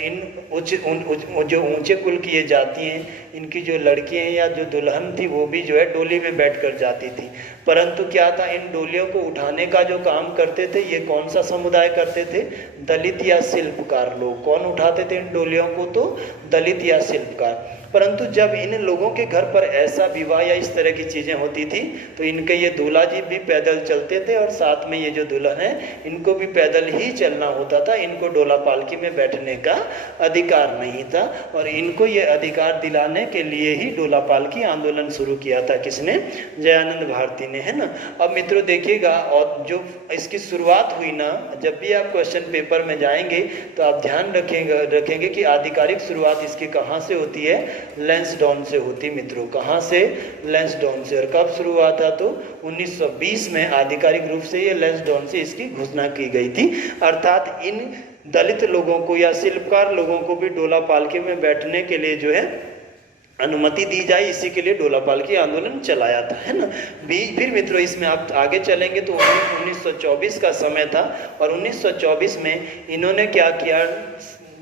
जो ऊंचे कुल की ये जाति हैं, इनकी जो लड़कियां या जो दुल्हन थी वो भी जो है डोली में बैठकर जाती थी। परंतु क्या था, इन डोलियों को उठाने का जो काम करते थे ये कौन सा समुदाय करते थे, दलित या शिल्पकार लोग। कौन उठाते थे इन डोलियों को, तो दलित या शिल्पकार। परंतु जब इन लोगों के घर पर ऐसा विवाह या इस तरह की चीज़ें होती थी तो इनके ये दूल्हा जी भी पैदल चलते थे और साथ में ये जो दुल्हन है इनको भी पैदल ही चलना होता था। इनको डोला पालकी में बैठने का अधिकार नहीं था और इनको ये अधिकार दिलाने के लिए ही डोला पालकी आंदोलन शुरू किया था। किसने, दयानंद भारती ने, है ना। अब मित्रों देखिएगा, और जो इसकी शुरुआत हुई ना, जब भी आप क्वेश्चन पेपर में जाएंगे तो आप ध्यान रखेंगे कि आधिकारिक शुरुआत इसकी कहाँ से होती है, लैंसडाउन से होती मित्रों। कहाँ से, लैंसडाउन से। और कब शुरू हुआ था, तो 1920 में आधिकारिक रूप से ये लैंसडाउन से इसकी घोषणा की गई थी। अर्थात इन दलित लोगों को या शिल्पकार लोगों को भी डोला पालकी में बैठने के लिए जो है अनुमति दी जाए, इसी के लिए डोला पालकी आंदोलन चलाया था, है ना। फिर मित्रों इसमें आप आगे चलेंगे तो 1924 का समय था और 1924 में इन्होंने क्या किया,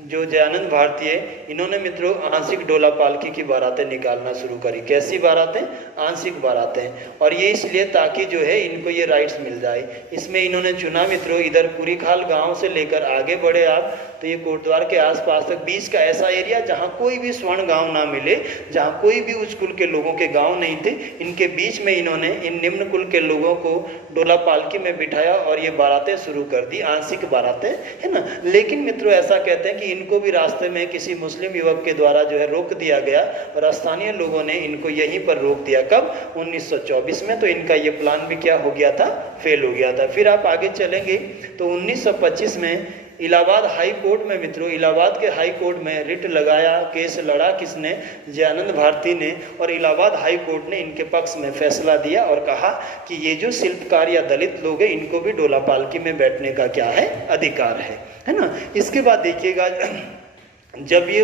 जो जयानंद भारती है, इन्होंने मित्रों आंशिक डोला पालकी की बारातें निकालना शुरू करी। कैसी बारातें? आंशिक बारातें। और ये इसलिए ताकि जो है इनको ये राइट्स मिल जाए। इसमें इन्होंने चुना मित्रों, इधर पुरीखाल गांव से लेकर आगे बढ़े आप तो ये कोटद्वार के आसपास तक बीच का ऐसा एरिया जहाँ कोई भी स्वर्ण गांव ना मिले, जहाँ कोई भी उच्च कुल के लोगों के गांव नहीं थे, इनके बीच में इन्होंने इन निम्न कुल के लोगों को डोला पालकी में बिठाया और ये बारातें शुरू कर दी, आंशिक बारातें, है ना। लेकिन मित्रों ऐसा कहते हैं कि इनको भी रास्ते में किसी मुस्लिम युवक के द्वारा जो है रोक दिया गया और स्थानीय लोगों ने इनको यहीं पर रोक दिया। कब? 1924 में। तो इनका ये प्लान भी क्या हो गया था? फेल हो गया था। फिर आप आगे चलेंगे तो 1925 में इलाहाबाद हाई कोर्ट में मित्रों, इलाहाबाद के हाई कोर्ट में रिट लगाया, केस लड़ा किसने? जयानंद भारती ने। और इलाहाबाद हाई कोर्ट ने इनके पक्ष में फैसला दिया और कहा कि ये जो शिल्पकार या दलित लोग हैं इनको भी डोला पालकी में बैठने का क्या है? अधिकार है ना। इसके बाद देखिएगा जब ये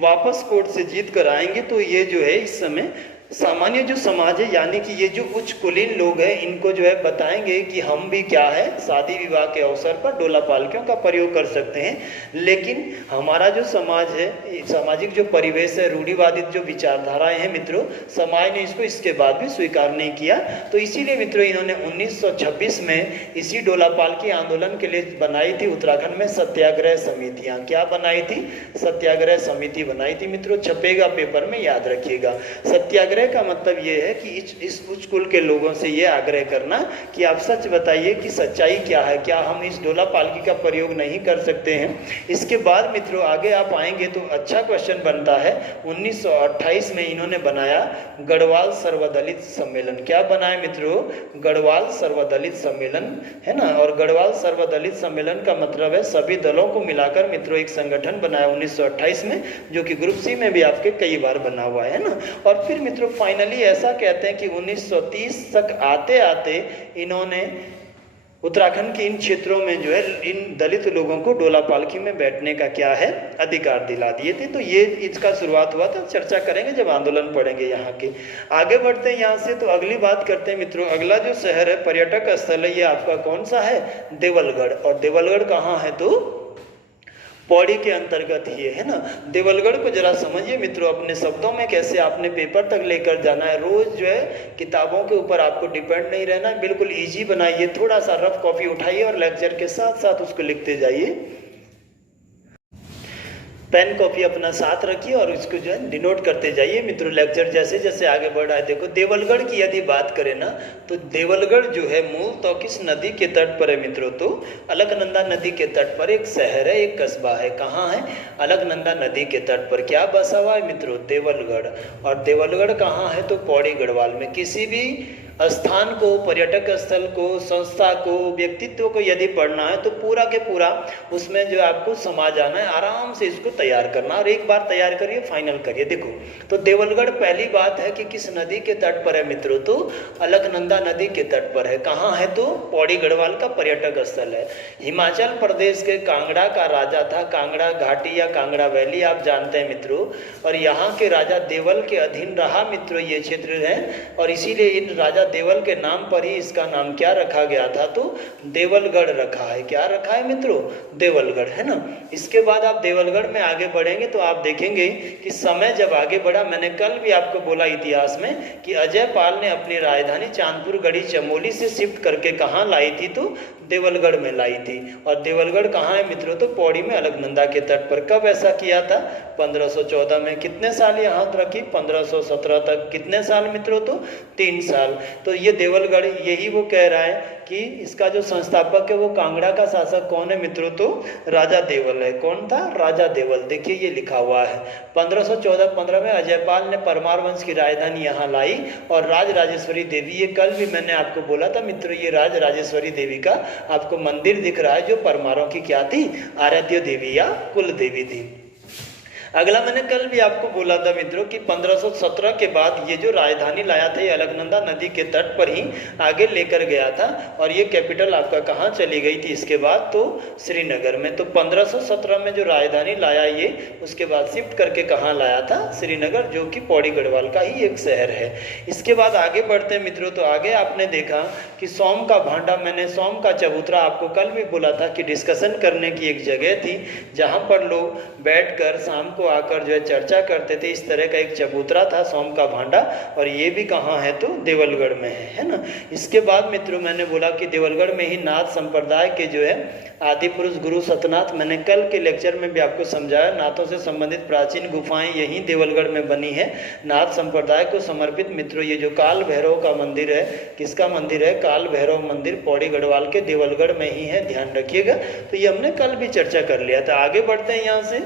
वापस कोर्ट से जीत कर आएंगे तो ये जो है इस समय सामान्य जो समाज है यानी कि ये जो उच्च कुलीन लोग हैं इनको जो है बताएंगे कि हम भी क्या है शादी विवाह के अवसर पर डोला पालकियों का प्रयोग कर सकते हैं। लेकिन हमारा जो समाज है, सामाजिक जो परिवेश है, रूढ़िवादित जो विचारधाराएं हैं मित्रों, समाज ने इसको इसके बाद भी स्वीकार नहीं किया। तो इसीलिए मित्रों इन्होंने 1926 में इसी डोला पालकी आंदोलन के लिए बनाई थी उत्तराखंड में सत्याग्रह समितियां। क्या बनाई थी? सत्याग्रह समिति बनाई थी मित्रों। छपेगा पेपर में, याद रखिएगा। सत्याग्रह का मतलब ये है कि इस उच्च कुल के लोगों से ये आग्रह करना कि आप सच बताइए कि सच्चाई क्या है, क्या हम इस डोला पालकी का प्रयोग नहीं कर सकते हैं। इसके बाद मित्रों आगे आप आएंगे तो अच्छा क्वेश्चन बनता है। 1928 में इन्होंने बनाया गढ़वाल सर्वदलित सम्मेलन। क्या बनाया मित्रों? गढ़वाल सर्वदलित सम्मेलन, है ना। और गढ़वाल सर्वदलित सम्मेलन का मतलब है सभी दलों को मिलाकर मित्रों एक संगठन बनाया 1928 में, जो कि ग्रुप सी में भी आपके कई बार बना हुआ है ना। और फिर मित्रों फाइनली ऐसा कहते हैं कि 1930 तक आते आते इन्होंने उत्तराखंड के इन क्षेत्रों में जो है इन दलित लोगों को डोला पालकी में बैठने का क्या है? अधिकार दिला दिए थे। तो ये इसका शुरुआत हुआ था। चर्चा करेंगे जब आंदोलन पढ़ेंगे यहाँ के। आगे बढ़ते हैं यहाँ से तो अगली बात करते हैं मित्रों। अगला जो शहर है, पर्यटक स्थल है, ये आपका कौन सा है? देवलगढ़। और देवलगढ़ कहाँ है? तो पौड़ी के अंतर्गत ही है ना। देवलगढ़ को जरा समझिए मित्रों अपने शब्दों में, कैसे आपने पेपर तक लेकर जाना है। रोज जो है किताबों के ऊपर आपको डिपेंड नहीं रहना है, बिल्कुल इजी बनाइए। थोड़ा सा रफ कॉपी उठाइए और लेक्चर के साथ साथ उसको लिखते जाइए। पेन कॉपी अपना साथ रखिए और इसको जो है डिनोट करते जाइए मित्रों। लेक्चर जैसे जैसे आगे बढ़ रहा है। देखो देवलगढ़ की यदि बात करें ना तो देवलगढ़ जो है मूल तो किस नदी के तट पर है मित्रों? तो अलकनंदा नदी के तट पर एक शहर है, एक कस्बा है। कहाँ है? अलकनंदा नदी के तट पर। क्या बसा हुआ है मित्रों? देवलगढ़। और देवलगढ़ कहाँ है? तो पौड़ी गढ़वाल में। किसी भी स्थान को, पर्यटक स्थल को, संस्था को, व्यक्तित्व को यदि पढ़ना है तो पूरा के पूरा उसमें जो आपको समा जाना है, आराम से इसको तैयार करना। और एक बार तैयार करिए, फाइनल करिए। देखो तो देवलगढ़ पहली बात है कि किस नदी के तट पर है मित्रों? तो अलकनंदा नदी के तट पर है। कहाँ है? तो पौड़ी गढ़वाल का पर्यटक स्थल है। हिमाचल प्रदेश के कांगड़ा का राजा था। कांगड़ा घाटी या कांगड़ा वैली आप जानते हैं मित्रों। और यहाँ के राजा देवल के अधीन रहा मित्रों ये क्षेत्र है। और इसीलिए इन राजा देवल के नाम पर ही इसका नाम क्या रखा गया था? तो देवलगढ़ रखा है। क्या रखा है मित्रों? देवलगढ़, है ना। इसके बाद आप देवलगढ़ में आगे बढ़ेंगे तो आप देखेंगे कि समय जब आगे बढ़ा, मैंने कल भी आपको बोला इतिहास में कि अजय पाल ने अपनी राजधानी चांदपुर गढ़ी चमोली से शिफ्ट करके कहाँ लाई थी? तो देवलगढ़ में लाई थी। और देवलगढ़ कहाँ है मित्रों? तो पौड़ी में अलकनंदा के तट पर। कब ऐसा किया था? 1514 में। कितने साल यहाँ रखी? 1517 तक। कितने साल मित्रों? तो 3 साल। तो ये देवलगढ़, यही वो कह रहा है कि इसका जो संस्थापक है वो कांगड़ा का शासक कौन है मित्रों? तो राजा देवल है। कौन था? राजा देवल। देखिए ये लिखा हुआ है 1514-15 में अजयपाल ने परमार वंश की राजधानी यहाँ लाई और राज राजेश्वरी देवी, ये कल भी मैंने आपको बोला था मित्रों, ये राज राजेश्वरी देवी का आपको मंदिर दिख रहा है जो परमारों की क्या थी? आराध्य देवी या कुल देवी थी। अगला मैंने कल भी आपको बोला था मित्रों कि 1517 के बाद ये जो राजधानी लाया था ये अलकनंदा नदी के तट पर ही आगे लेकर गया था। और ये कैपिटल आपका कहाँ चली गई थी इसके बाद? तो श्रीनगर में। तो 1517 में जो राजधानी लाया ये, उसके बाद शिफ्ट करके कहाँ लाया था? श्रीनगर, जो कि पौड़ी गढ़वाल का ही एक शहर है। इसके बाद आगे बढ़ते हैं मित्रों तो आगे आपने देखा कि सोम का भांडा, मैंने सोम का चबूतरा आपको कल भी बोला था कि डिस्कशन करने की एक जगह थी जहाँ पर लोग बैठकर शाम को आकर जो है चर्चा करते थे। इस तरह का एक चबूतरा था सोम का भांडा, और ये भी कहाँ है तो देवलगढ़ में है ना। इसके बाद मित्रों मैंने बोला कि देवलगढ़ में ही नाथ संप्रदाय के जो है आदि पुरुष गुरु सतनाथ, मैंने कल के लेक्चर में भी आपको समझाया, नाथों से संबंधित प्राचीन गुफाएं यहीं देवलगढ़ में बनी है। नाथ संप्रदाय को समर्पित मित्रों ये जो काल भैरव का मंदिर है, किसका मंदिर है, काल भैरव मंदिर पौड़ी गढ़वाल के देवलगढ़ में ही है, ध्यान रखिएगा। तो ये हमने कल भी चर्चा कर लिया था। आगे बढ़ते हैं यहाँ से,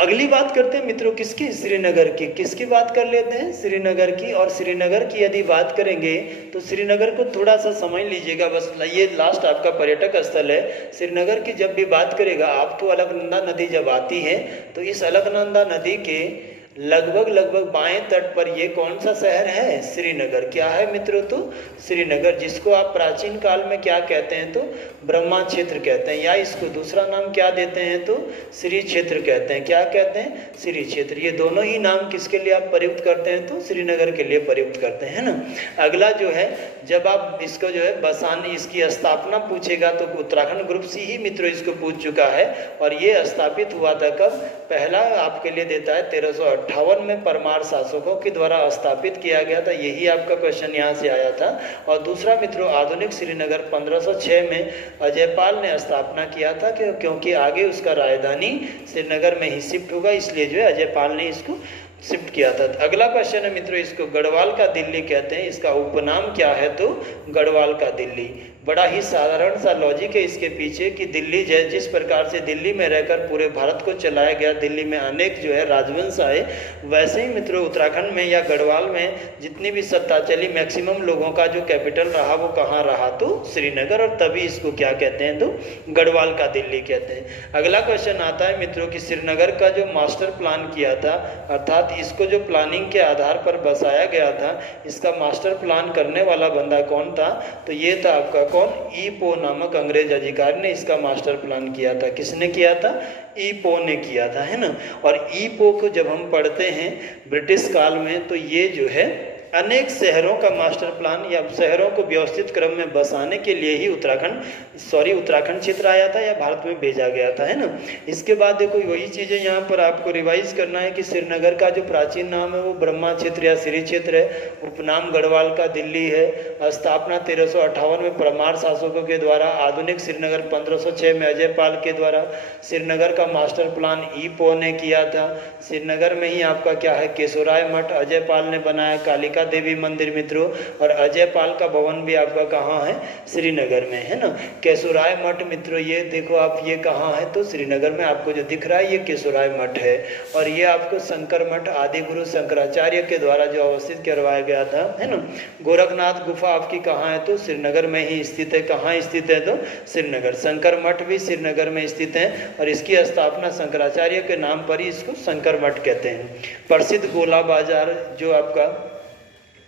अगली बात करते हैं मित्रों किसकी, श्रीनगर की। किसकी बात कर लेते हैं, श्रीनगर की। और श्रीनगर की यदि बात करेंगे तो श्रीनगर को थोड़ा सा समझ लीजिएगा, बस ये लास्ट आपका पर्यटक स्थल है। श्रीनगर की जब भी बात करेगा आप तो अलकनंदा नदी जब आती है तो इस अलकनंदा नदी के लगभग बाएं तट पर ये कौन सा शहर है, श्रीनगर। क्या है मित्रों तो श्रीनगर, जिसको आप प्राचीन काल में क्या कहते हैं तो ब्रह्मा क्षेत्र कहते हैं, या इसको दूसरा नाम क्या देते हैं तो श्री क्षेत्र कहते हैं। क्या कहते हैं, श्री क्षेत्र। ये दोनों ही नाम किसके लिए आप प्रयुक्त करते हैं तो श्रीनगर के लिए प्रयुक्त करते हैं ना। अगला जो है, जब आप इसको जो है बसाने, इसकी स्थापना पूछेगा तो उत्तराखंड ग्रुप सी ही मित्रों इसको पूछ चुका है। और ये स्थापित हुआ था कब, पहला आपके लिए देता है 1358 में परमार शासकों के द्वारा स्थापित किया गया था। यही आपका क्वेश्चन यहाँ से आया था। और दूसरा मित्रों आधुनिक श्रीनगर 1506 में अजयपाल ने स्थापना किया था, क्योंकि आगे उसका राजधानी श्रीनगर में ही शिफ्ट होगा, इसलिए जो है अजयपाल ने इसको शिफ्ट किया था। अगला क्वेश्चन है मित्रों, इसको गढ़वाल का दिल्ली कहते हैं, इसका उपनाम क्या है तो गढ़वाल का दिल्ली। बड़ा ही साधारण सा लॉजिक है इसके पीछे कि दिल्ली जिस प्रकार से दिल्ली में रहकर पूरे भारत को चलाया गया, दिल्ली में अनेक जो है राजवंश आए, वैसे ही मित्रों उत्तराखंड में या गढ़वाल में जितनी भी सत्ता चली, मैक्सिमम लोगों का जो कैपिटल रहा वो कहाँ रहा तो श्रीनगर, और तभी इसको क्या कहते हैं तो गढ़वाल का दिल्ली कहते हैं। अगला क्वेश्चन आता है मित्रों कि श्रीनगर का जो मास्टर प्लान किया था, अर्थात इसको जो प्लानिंग के आधार पर बसाया गया था, इसका मास्टर प्लान करने वाला बंदा कौन था तो ये था आपका कौन, ई पो नामक अंग्रेज अधिकारी ने इसका मास्टर प्लान किया था। किसने किया था, ई पो ने किया था, है ना। और ई पो को जब हम पढ़ते हैं ब्रिटिश काल में तो ये जो है अनेक शहरों का मास्टर प्लान या शहरों को व्यवस्थित क्रम में बसाने के लिए ही उत्तराखंड क्षेत्र आया था या भारत में भेजा गया था, है ना। इसके बाद देखो वही चीज़ें यहाँ पर आपको रिवाइज करना है कि श्रीनगर का जो प्राचीन नाम है वो ब्रह्मा क्षेत्र या श्री क्षेत्र है, उपनाम गढ़वाल का दिल्ली है, स्थापना 1358 में परमार शासकों के द्वारा, आधुनिक श्रीनगर 1506 में अजयपाल के द्वारा, श्रीनगर का मास्टर प्लान ई पो ने किया था। श्रीनगर में ही आपका क्या है केशोराय मठ अजयपाल ने बनाया, कालिका देवी मंदिर मित्रों, और अजयपाल का भवन भी आपका कहाँ है, श्रीनगर में, है ना। केशोराय मठ मित्रों ये देखो आप, ये कहाँ है तो श्रीनगर में आपको जो दिख रहा है ये केशोराय मठ है। और ये आपको शंकर मठ आदि गुरु शंकराचार्य के द्वारा जो अवस्थित करवाया गया था, है ना। गोरखनाथ गुफा आपकी कहाँ है तो श्रीनगर में ही स्थित है। कहाँ स्थित है तो श्रीनगर। शंकर मठ भी श्रीनगर में स्थित है और इसकी स्थापना शंकराचार्य के नाम पर ही इसको शंकर मठ कहते हैं। प्रसिद्ध गोला बाजार जो आपका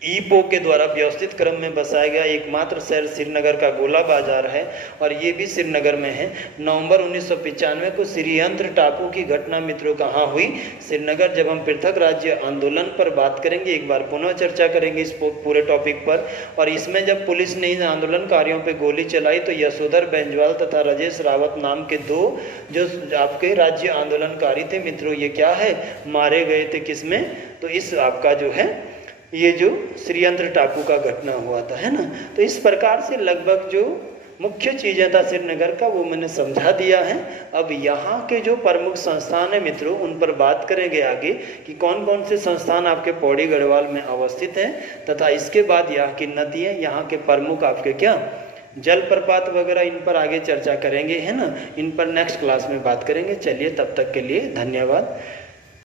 ई पो के द्वारा व्यवस्थित क्रम में बसाया गया एकमात्र शहर श्रीनगर का गोला बाजार है, और ये भी श्रीनगर में है। नवंबर 1995 को श्रीयंत्र टापू की घटना मित्रों कहाँ हुई, श्रीनगर। जब हम पृथक राज्य आंदोलन पर बात करेंगे एक बार पुनः चर्चा करेंगे इस पूरे टॉपिक पर। और इसमें जब पुलिस ने इन आंदोलनकारियों पर गोली चलाई तो यशोधर बेंजवाल तथा राजेश रावत नाम के दो जो आपके राज्य आंदोलनकारी थे मित्रों, ये क्या है मारे गए थे। किसमें तो इस आपका जो है ये जो श्रीयंत्र टापू का घटना हुआ था, है ना। तो इस प्रकार से लगभग जो मुख्य चीज़ें था श्रीनगर का वो मैंने समझा दिया है। अब यहाँ के जो प्रमुख संस्थान है मित्रों उन पर बात करेंगे आगे कि कौन कौन से संस्थान आपके पौड़ी गढ़वाल में अवस्थित हैं, तथा इसके बाद यहाँ की नदियाँ, यहाँ के प्रमुख आपके क्या जलप्रपात वगैरह, इन पर आगे चर्चा करेंगे, है ना। इन पर नेक्स्ट क्लास में बात करेंगे। चलिए तब तक के लिए धन्यवाद।